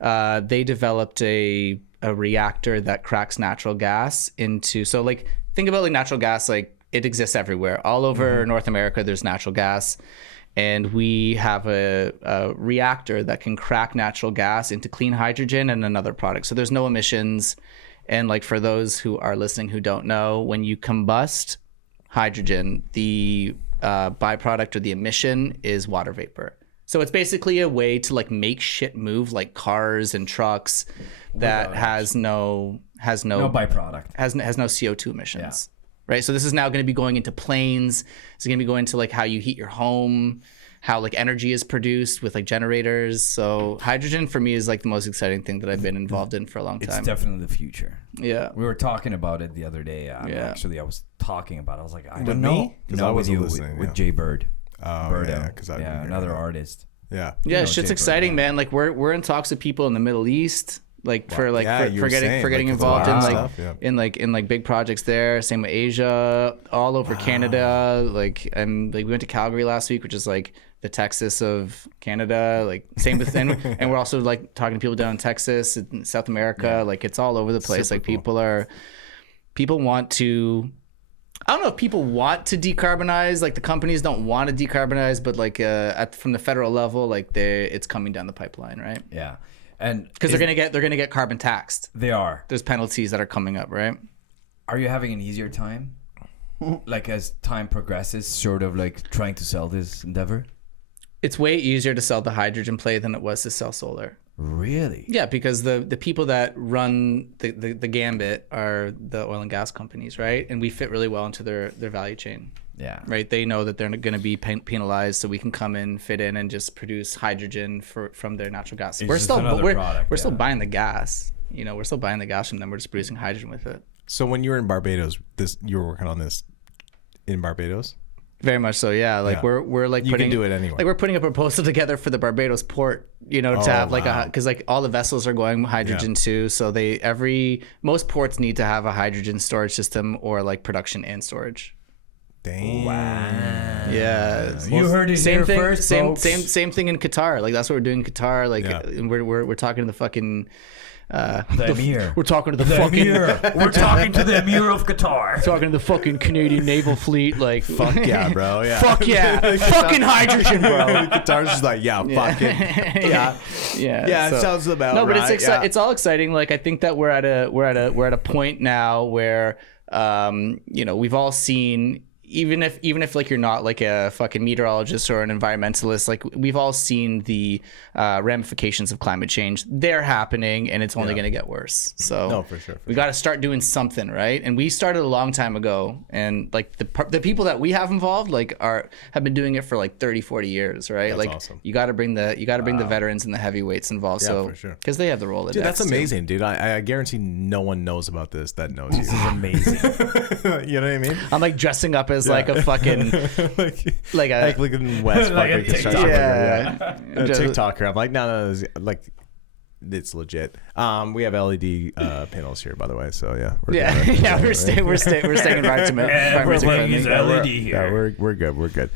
they developed a reactor that cracks natural gas into. So like think about like natural gas, like it exists everywhere. All over North America, there's natural gas. And we have a reactor that can crack natural gas into clean hydrogen and another product. So there's no emissions. And like for those who are listening who don't know, when you combust hydrogen, the byproduct or the emission is water vapor. So it's basically a way to like make shit move, like cars and trucks, that has no byproduct. has no CO2 emissions. Right. So this is now going to be going into planes. It's going to be going to like how you heat your home, how like energy is produced with like generators. So hydrogen for me is like the most exciting thing that I've been involved in for a long It's time. definitely the future. Yeah. We were talking about it the other day. Yeah. Actually, I was talking about it. I was like, I With don't me? know. 'Cause No, I with wasn't you, listening, with yeah. Jay Bird. oh Birdo. yeah, because I didn't hear another that. artist. Yeah. Yeah, know, shit's Jay exciting, Bird. man. Like we're in talks with people in the Middle East, like for like yeah, for, you for were getting saying, for getting like, it's involved in wild like stuff, yeah. in like big projects there. Same with Asia, all over Canada. Like and like we went to Calgary last week, which is like the Texas of Canada. Like same with and we're also like talking to people down in Texas, in South America. Like it's all over the place. Super Like cool. people want to. I don't know if people want to decarbonize. Like the companies don't want to decarbonize, but like from the federal level, like it's coming down the pipeline, right? Yeah. And because they're gonna get carbon taxed. they are. There's penalties that are coming up, right? Are you having an easier time? Like as time progresses, sort of like trying to sell this endeavor? It's way easier to sell the hydrogen play than it was to sell solar. Really? Yeah, because the people that run the gambit are the oil and gas companies, right? And we fit really well into their value chain, Yeah. right? They know that they're going to be penalized, so we can come in, fit in, and just produce hydrogen from their natural gas. It's We're just still another product, we're still yeah. buying the gas. You know, we're still buying the gas from them. We're just producing hydrogen with it. So when you were in Barbados, you were working on this in Barbados? Very much so, yeah. Like Yeah. we're like You putting can do it anywhere. Like we're putting a proposal together for the Barbados port, you know, to Oh, have like wow. because like all the vessels are going hydrogen too. So most ports need to have a hydrogen storage system or like production and storage. Damn. Yeah, You heard it same here thing. first, Same folks. same thing in Qatar. Like that's what we're doing in Qatar. Like Yeah. and we're talking to the fucking. The Emir. We're talking to the The fucking. Emir. We're talking to the Emir of Qatar. Talking to the fucking Canadian naval fleet. Like Fuck yeah, bro. Yeah. fuck yeah, fucking hydrogen, bro. Guitar's just like, yeah, fuck it. yeah, yeah. Yeah, it sounds about no, but right. it's it's all exciting. Like I think that we're at a point now where you know, we've all seen. Even if like you're not like a fucking meteorologist or an environmentalist, like we've all seen the ramifications of climate change. They're happening, and it's only going to get worse. So No, for sure, for we got to start doing something, right? And we started a long time ago, and like the people that we have involved like have been doing it for like 30, 40 years, right? That's like awesome. you got to bring the veterans and the heavyweights involved. Yeah, so for sure. because they have the role. Dude, that's amazing, dude. I guarantee no one knows about this that knows you. This is amazing. You know what I mean? I'm like dressing up as like a fucking like a like in West Like a fucking construction TikToker. worker, Yeah. A TikToker. I'm like, no, it's like it's legit. We have LED panels here, by the way. So yeah, we're yeah, good. yeah. We're staying environmental Everything friendly. is LED here. Yeah, we're good. We're good.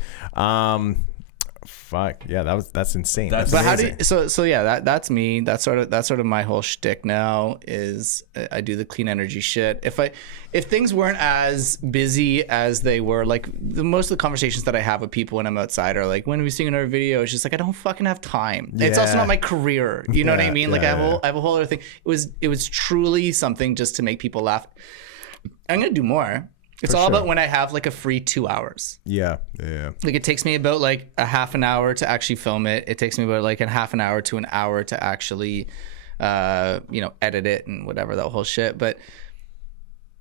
Fuck yeah, that's insane. That's But how do amazing. you, so yeah, that's me. That's sort of my whole shtick now is I do the clean energy shit. If things weren't as busy as they were, like most of the conversations that I have with people when I'm outside are like, when are we seeing another video? It's just like I don't fucking have time. It's also Yeah. not my career. You know what I Yeah, mean? Like yeah, I have a whole other thing. It was truly something just to make people laugh. I'm gonna do more. It's all sure. about when I have like a free 2 hours. Yeah. Like it takes me about like a half an hour to actually film it. It takes me about like a half an hour to an hour to actually, you know, edit it and whatever, that whole shit. But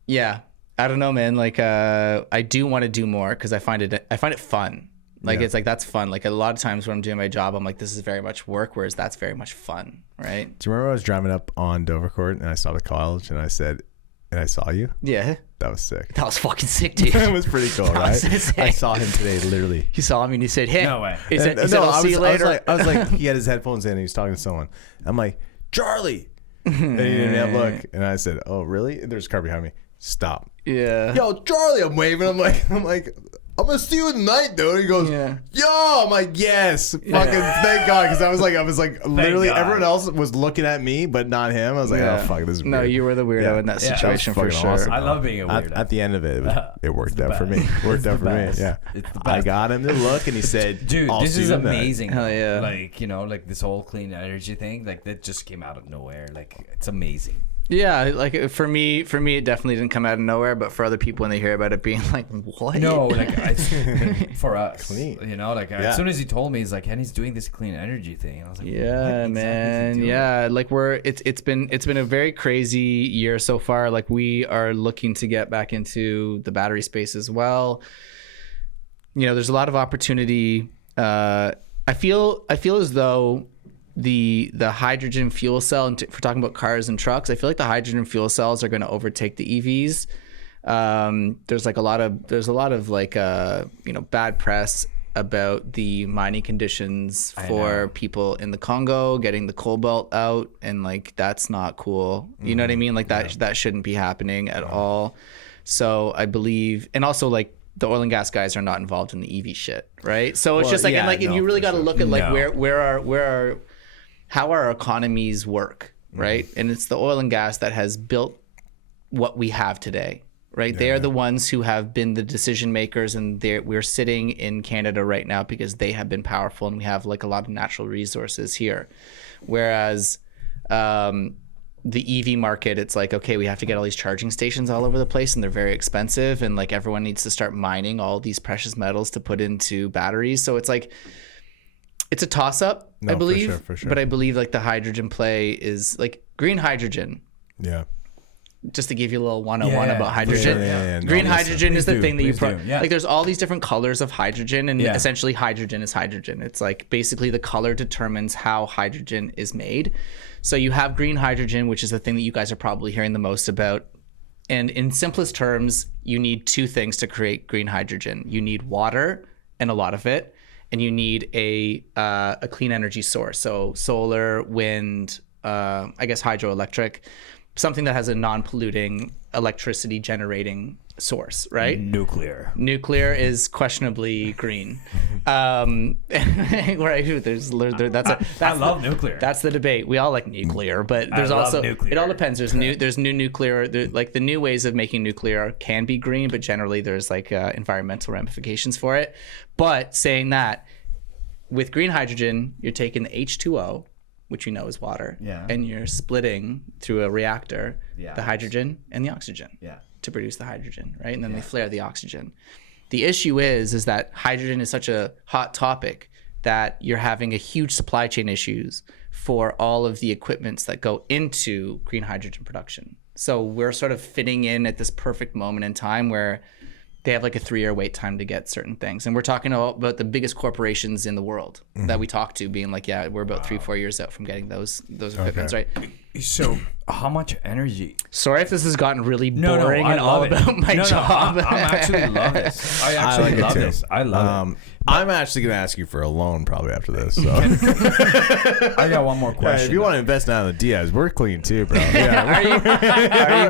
yeah, I don't know, man. Like I do want to do more because I find it fun. Like it's like that's fun. Like a lot of times when I'm doing my job, I'm like, this is very much work, whereas that's very much fun, right? Do you remember I was driving up on Dovercourt and I saw the college and I said, and I saw you? Yeah, That was sick. that was fucking sick, dude. That was pretty cool, right? was sick. I saw him today, literally. He saw me and he said, "Hey, No way. He said, No, I'll see you later." I was like, he had his headphones in and he was talking to someone. I'm like, Charlie. And he didn't have look. And I said, oh, really? And there's a car behind me. Stop. Yeah. Yo, Charlie, I'm waving. I'm like, I'm gonna see you tonight, dude. He goes, Yeah. yo, I'm like, yes, fucking thank God, because I was like, literally, God. everyone else was looking at me, but not him. I was like, Yeah. oh fuck, this is No, weird. you were the weirdo Yeah. in that Yeah, that was situation for fucking sure. awesome. I love being a weirdo. At the end of it, it worked out for me. best. Worked It's out the for me. best. Yeah, It's the I best. got him to look, and he said, Dude, I'll this see is you tonight. amazing. Hell yeah. Like, you know, like this whole clean energy thing, like that just came out of nowhere. Like it's amazing. Yeah, like for me, it definitely didn't come out of nowhere. But for other people, when they hear about it, being like, "What?" No, like for us, Clean. you know, like Yeah. as soon as he told me, he's like, and he's doing this clean energy thing. I was like, Yeah, what exactly is man. he doing? Yeah, like it's been a very crazy year so far. Like we are looking to get back into the battery space as well. You know, there's a lot of opportunity. I feel as though the hydrogen fuel cell, and if we're talking about cars and trucks, I feel like the hydrogen fuel cells are going to overtake the EVs. There's a lot of like you know, bad press about the mining conditions for people in the Congo getting the cobalt out, and like that's not cool. You know what I mean? Like that shouldn't be happening at all. So I believe, and also like the oil and gas guys are not involved in the EV shit, right? So it's Well, just like, yeah, and like, and no, you really for got to sure. look at like No. how our economies work, right? And it's the oil and gas that has built what we have today, right? They are the ones who have been the decision makers, and we're sitting in Canada right now because they have been powerful, and we have like a lot of natural resources here. Whereas The EV market, it's like, okay, we have to get all these charging stations all over the place and they're very expensive. And like everyone needs to start mining all these precious metals to put into batteries. So it's like, it's a toss up, I believe. For sure. But I believe like the hydrogen play is like green hydrogen. Yeah. Just to give you a little 101 about hydrogen. Yeah. Green No, hydrogen is the thing that you Yeah. like. There's all these different colors of hydrogen, and essentially hydrogen is hydrogen. It's like basically the color determines how hydrogen is made. So you have green hydrogen, which is the thing that you guys are probably hearing the most about. And in simplest terms, you need two things to create green hydrogen. You need water, and a lot of it, and you need a clean energy source. So solar, wind, I guess hydroelectric. Something that has a non-polluting electricity generating source, right? Nuclear is questionably green. Right? I love nuclear. That's the debate. We all like nuclear, but there's also nuclear. it all depends. There's new nuclear. Like the new ways of making nuclear can be green, but generally there's like environmental ramifications for it. But saying that, with green hydrogen, you're taking the H2O, which you know is water, and you're splitting through a reactor the hydrogen and the oxygen to produce the hydrogen, right? And then they flare the oxygen. The issue is that hydrogen is such a hot topic that you're having a huge supply chain issues for all of the equipments that go into green hydrogen production. So we're sort of fitting in at this perfect moment in time where they have like a 3-year wait time to get certain things. And we're talking about the biggest corporations in the world that we talk to being like, yeah, we're about 3-4 years out from getting those equipments, right? So how much energy? Sorry if this has gotten really boring and all about my job. I'm actually love this. I actually love this. I love it. I'm actually going to ask you for a loan probably after this. So. I got one more question. If you want to invest now in the Diaz, we're clean too, bro. Are you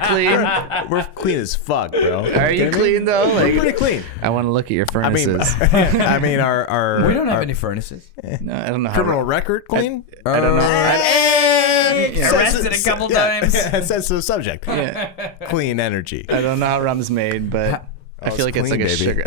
clean? We're clean as fuck, bro. Are you clean though? We're pretty clean. I want to look at your furnaces. I mean, our we don't have any furnaces. No, I don't know. criminal record clean. I don't know. Arrested a couple times. Sensitive subject. Clean energy. I don't know how rum's made, but I feel like it's like a sugar.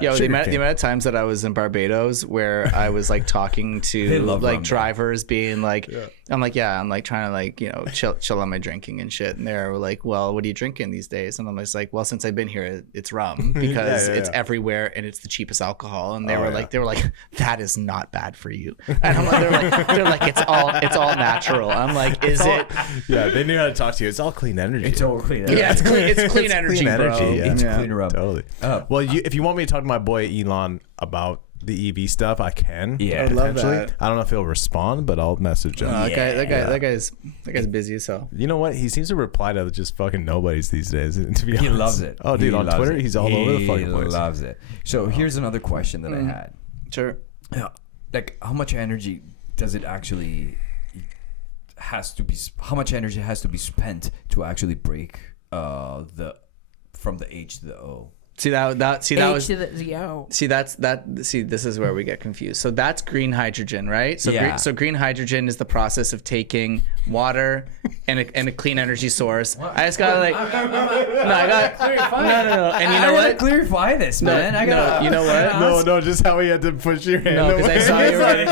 Yo, the amount of times that I was in Barbados where I was like talking to like drivers, being like, I'm like trying to like, you know, chill on my drinking and shit, and they're like, well, what are you drinking these days? And I'm just like, well, since I've been here, it's rum because it's everywhere and it's the cheapest alcohol. And they were like, that is not bad for you. And I'm like, they're like, it's all natural. I'm like, is it? Yeah, they knew how to talk to you. It's all clean energy. It's all clean energy. Yeah, it's clean energy, bro. Yeah. It's clean rum. Totally. Well, if you want me to talk to my boy Elon about the EV stuff, I can. Yeah, I would love potentially. that. I don't know if he'll respond, but I'll message him. That guy's busy as hell. You know what? He seems to reply to just fucking nobodies these days. To be honest, He loves it. Oh, dude, on Twitter, he's all over the fucking place. He loves it. So here's another question that I had. Sure. Like, how much energy does it actually how much energy has to be spent to actually break from the H to the O? See that was to the Z-O. this is where we get confused. So that's green hydrogen, right? So green hydrogen is the process of taking water and a clean energy source. I just gotta like no. And you know what? Clarify this, man. You know what? No, just how he had to push your hand. No, because I saw you were getting.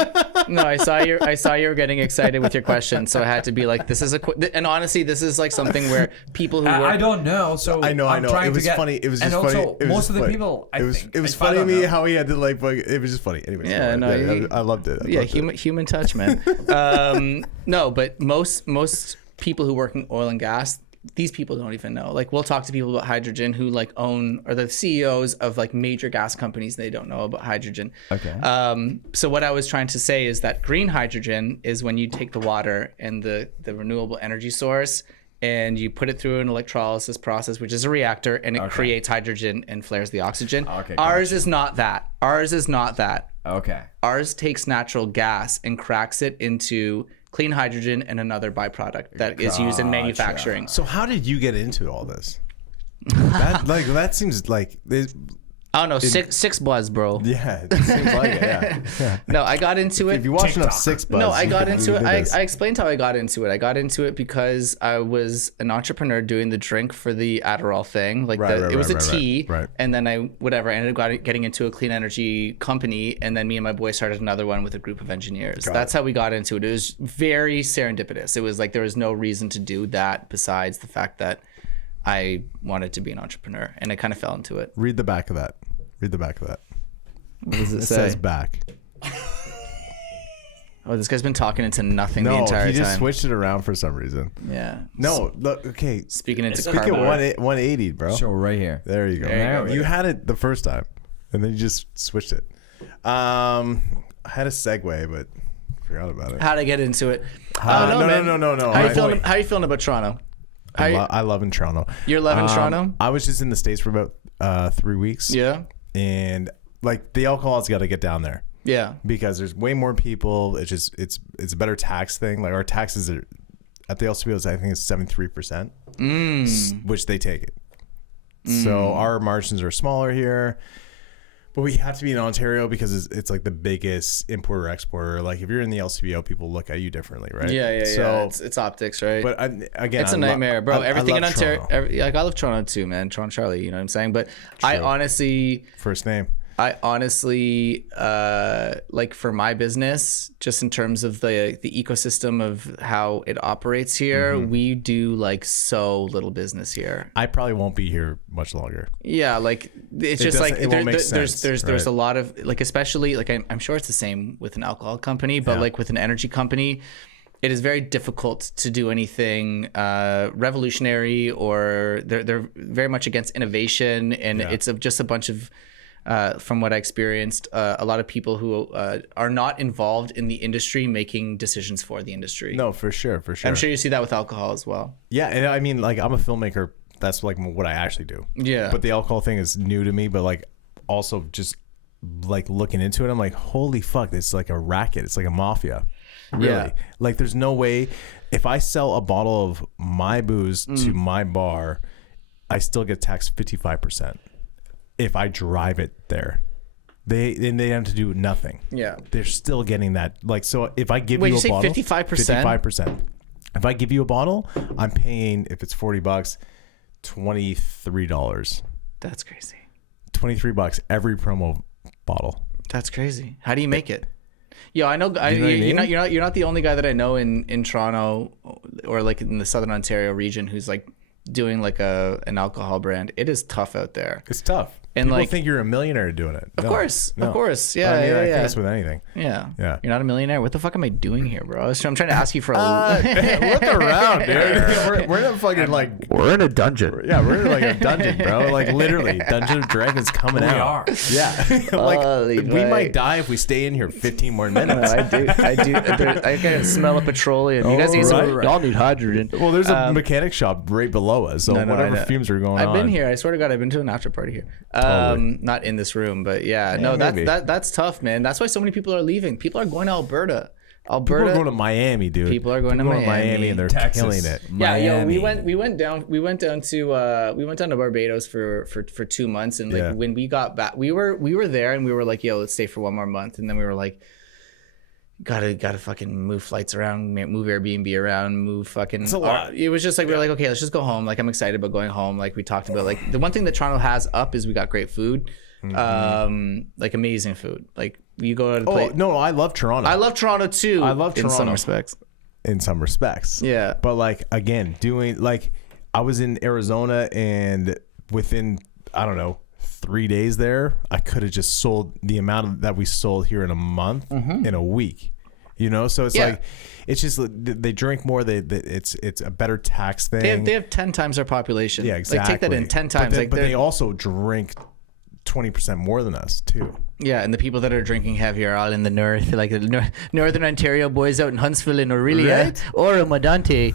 I saw you were getting excited with your question, so I had to be like, "This is and honestly, this is like something where people who work. I don't know, so I know. It was funny. It was just funny. Also, most of the people, it was funny to me how he had to like. It was just funny. Anyways, Yeah, I loved it. Human touch, man. No, but most people who work in oil and gas, these people don't even know. Like, we'll talk to people about hydrogen who like own or the CEOs of like major gas companies. They don't know about hydrogen. Okay. So what I was trying to say is that green hydrogen is when you take the water and the renewable energy source and you put it through an electrolysis process, which is a reactor, and it creates hydrogen and flares the oxygen. Okay, Ours is not that. Okay. Ours takes natural gas and cracks it into clean hydrogen and another byproduct that is used in manufacturing. So how did you get into all this? That seems like I don't know, six buzz, bro. Yeah, it seems like it. Yeah. No, I got into it. If you watch enough Six Buzz, No, I got into it. I I explained how I got into it. I got into it because I was an entrepreneur doing the drink for the Adderall thing. Like it was a tea, and then I ended up getting into a clean energy company, and then me and my boy started another one with a group of engineers. That's how we got into it. It was very serendipitous. It was like there was no reason to do that besides the fact that I wanted to be an entrepreneur, and I kind of fell into it. Read the back of that. Read the back of that. What does it It say? says back. Oh, this guy's been talking into nothing the No, entire he just time. switched it around for some reason. Yeah. No, look, okay. Speaking into Speak at cardboard. 180, bro. So right here. There you go. There you go. You had it the first time, and then you just switched it. I had a segue, but forgot about it. How'd I get into it? No. How are you feeling about Toronto? I love in Toronto. You're loving Toronto? I was just in the States for about 3 weeks. Yeah. And like the alcohol's got to get down there Yeah. because there's way more people. It's just it's a better tax thing. Like our taxes are at the LCBO, I think it's 73%, which they take it. So our margins are smaller here. But we have to be in Ontario because it's like the biggest importer exporter. Like if you're in the LCBO, people look at you differently, right? Yeah. So, It's optics, right? but again, it's a nightmare, bro. Everything in love Ontario. Toronto. Like I love Toronto too, man. Toronto Charlie, you know what I'm saying? But I honestly, First name. like for my business, just in terms of the ecosystem of how it operates here, we do like so little business here. I probably won't be here much longer. Yeah, like it's just like it won't make sense, there's right? a lot of like, especially like I'm sure it's the same with an alcohol company, but like with an energy company, it is very difficult to do anything revolutionary, or they're very much against innovation, and it's just a bunch of from what I experienced, a lot of people who are not involved in the industry making decisions for the industry. No, for sure. I'm sure you see that with alcohol as well. Yeah, and I mean, like I'm a filmmaker. That's like what I actually do. Yeah. But the alcohol thing is new to me. But like also just like looking into it, I'm like, holy fuck, it's like a racket. It's like a mafia. Really. Yeah. Like there's no way if I sell a bottle of my booze to my bar, I still get taxed 55%. If I drive it there, they have to do nothing. Yeah. They're still getting that. Like, so if I give Wait, you you a bottle, say 55%? 55%. If I give you a bottle, I'm paying, if it's $40, $23. That's crazy. $23 every promo bottle. That's crazy. How do you make it? Yo, I know. You know what I mean? You're not the only guy that I know in Toronto or like in the Southern Ontario region who's like doing like an alcohol brand. It is tough out there. It's tough. And people like, think you're a millionaire doing it. Of course. Yeah. I mean, I think that's with anything. Yeah. Yeah. You're not a millionaire. What the fuck am I doing here, bro? I'm trying to ask you for a. Look around, dude. We're in a fucking like. We're in a dungeon. Yeah, we're in like a dungeon, bro. Like literally, Dungeons and Dragons coming out. We are. Yeah. Like Holy we fuck. might die if we stay in here 15 more minutes. I do. I can smell a petroleum. You guys need some. Right. Y'all need hydrogen. Well, there's a mechanic shop right below us, so No, I whatever know. fumes are going on. I've been here. I swear to God, I've been to an after party here. Totally. Not in this room, but yeah. Yeah, No, maybe. that's tough, man. That's why so many people are leaving. People are going to Alberta. People are going to Miami, dude. People are going to Miami. and they're Texas. killing it. Yeah, yo, we Miami. went down to Barbados for 2 months, and like Yeah. when we got back, we were there, and we were like, yo, let's stay for one more month, and then we were like, gotta fucking move flights around, move Airbnb around, move fucking. It's a lot. It was just like we were like, okay, let's just go home. Like I'm excited about going home. Like we talked about, like the one thing that Toronto has up is we got great food, like amazing food. Like you go to the place. Oh no, I love Toronto. I love Toronto too. I love in some Toronto. respects. in some respects. Yeah. But like again, doing like I was in Arizona and within I don't know 3 days there, I could have just sold the amount that we sold here in a month in a week. You know, so it's Yeah. like it's just they drink more. It's a better tax thing. They have 10 times our population. Yeah, exactly. Like take that in 10 times. But they also drink 20% more than us too. Yeah, and the people that are drinking heavy are all in the north, like the Northern Ontario boys out in Huntsville and Aurelia, Right? Ora Medante.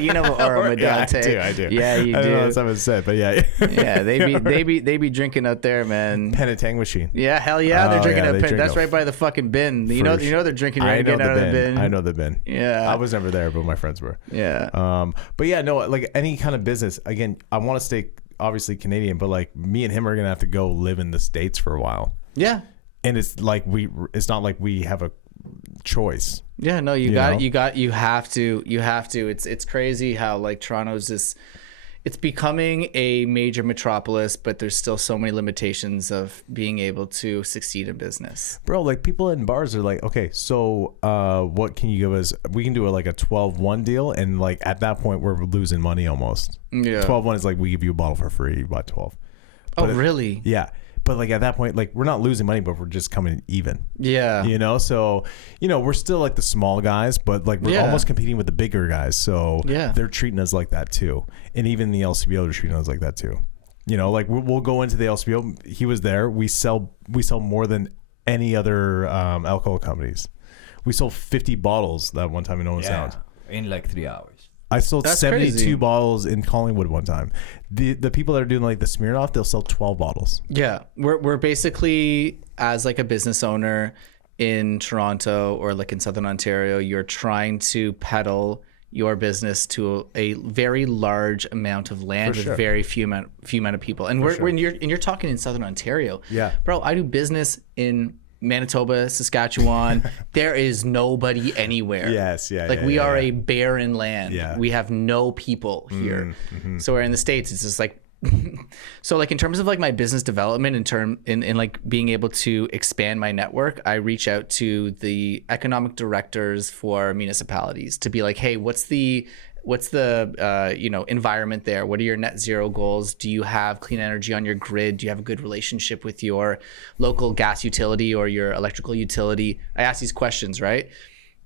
You know what Ora Medante? Yeah, I do. Yeah, you I don't know do. what someone said, but yeah. Yeah, they be drinking out there, man. Penitang machine. Yeah, hell yeah, they're Oh, drinking yeah, out. they drink That's a- right by the fucking bin. You know they're drinking I right know getting out of the bin. I know the bin. Yeah. I was never there, but my friends were. Yeah. But yeah, no, like any kind of business. Again, I want to stay obviously Canadian, but like me and him are gonna have to go live in the States for a while. Yeah. And it's not like we have a choice. Yeah, no, you have to. It's crazy how like Toronto's this, it's becoming a major metropolis, but there's still so many limitations of being able to succeed in business. Bro, like people in bars are like, okay, so what can you give us? We can do like a 12-1 deal, and like at that point we're losing money almost. Yeah. 12-1 is like we give you a bottle for free, you buy 12. Oh, really? Yeah. But like at that point, like we're not losing money, but we're just coming even. Yeah. You know, so we're still like the small guys, but like we're almost competing with the bigger guys. So they're treating us like that too, and even the LCBO are treating us like that too. You know, like we'll go into the LCBO. He was there. We sell more than any other alcohol companies. We sold 50 bottles that one time in Owen Sound in like 3 hours. I sold That's 72 crazy. bottles in Collingwood one time. The people that are doing like the Smirnoff, they'll sell 12 bottles. Yeah, we're basically, as like a business owner in Toronto or like in Southern Ontario, you're trying to peddle your business to a very large amount of land with very few amount of people. And you're talking in Southern Ontario. Yeah, bro, I do business in Manitoba, Saskatchewan. There is nobody anywhere. Yes, yeah. Like we are a barren land. Yeah. We have no people here. So we're in the States. It's just like, so like in terms of like my business development, in like being able to expand my network, I reach out to the economic directors for municipalities to be like, hey, what's the environment there? What are your net zero goals? Do you have clean energy on your grid? Do you have a good relationship with your local gas utility or your electrical utility? I ask these questions, right?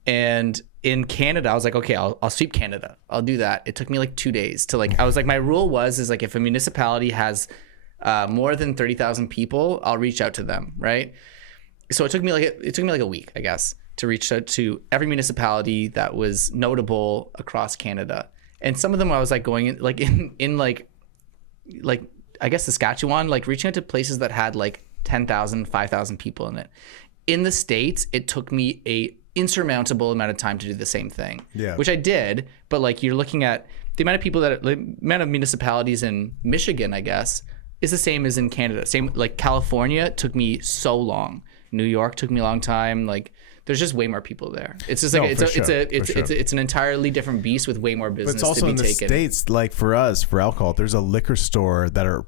And in Canada, I was like, okay, I'll sweep Canada. I'll do that. It took me like 2 days to like, I was like, my rule is like, if a municipality has more than 30,000 people, I'll reach out to them, right? So it took me like a week, I guess, to reach out to every municipality that was notable across Canada. And some of them I was like going in like I guess Saskatchewan, like reaching out to places that had like 10,000, 5,000 people in it. In the States, it took me a insurmountable amount of time to do the same thing. Yeah. Which I did, but like you're looking at the amount of people the amount of municipalities in Michigan, I guess, is the same as in Canada. Same like California took me so long. New York took me a long time. Like there's just way more people there. It's just like it's an entirely different beast with way more business But it's also to be in the taken. States, like for us, for alcohol, there's a liquor store that are,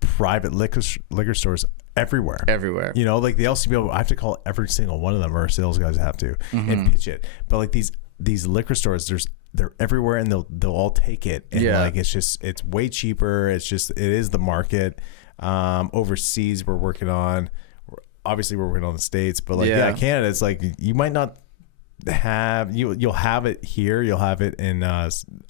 private liquor stores everywhere. Everywhere. Like the LCBO, I have to call every single one of them, or our sales guys have to, and pitch it. But like these liquor stores, they're everywhere, and they'll all take it. And like it's way cheaper. It is the market. Overseas, we're working on the States, but like Canada, it's like you might not have you'll have it here, you'll have it in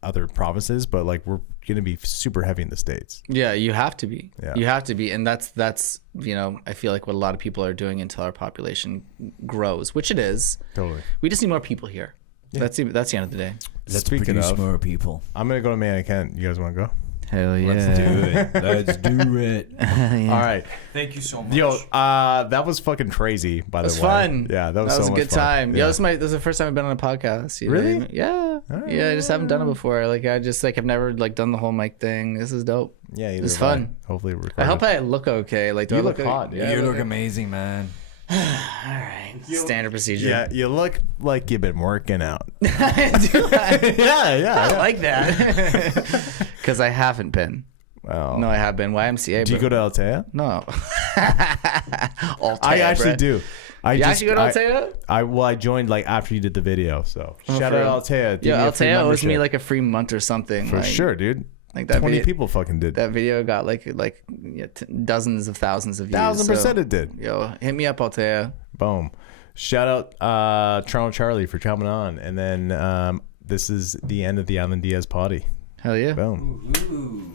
other provinces, but like we're gonna be super heavy in the States. Yeah, you have to be. Yeah. You have to be, and that's I feel like what a lot of people are doing until our population grows, which it is. Totally. We just need more people here. Yeah. That's the end of the day. Let's produce more people. I'm gonna go to Mannequin. You guys want to go? Hell yeah. Let's do it. Let's do it. All right. Thank you so much. Yo, that was fucking crazy, by the way. It was fun. Yeah, that was a so good much fun. time. Yeah. Yo, this is the first time I've been on a podcast. Really? Yeah. Yeah, I just haven't done it before. Like I just like I've never like done the whole mic thing. This is dope. Yeah, it's fun. Hopefully we're I hope I look okay. Like do you I look hot. Yeah, you look amazing, man. All right. Standard procedure. Yeah, you look like you've been working out. I like that. Because I haven't been. Well, No, I have been. YMCA. do you go to Altea? No. I actually do. You actually go to Altea? I joined like after you did the video, so shout out Altea. Yeah, Altea owes me like a free month or something. For sure, dude. Like that 20 video, people fucking did. That video got like dozens of thousands of views. 1,000% it did. Yo, hit me up, Altea. Boom. Shout out Toronto Charlie for coming on, and then this is the end of the Alan Diaz Poddy. Hell yeah. Boom. Ooh.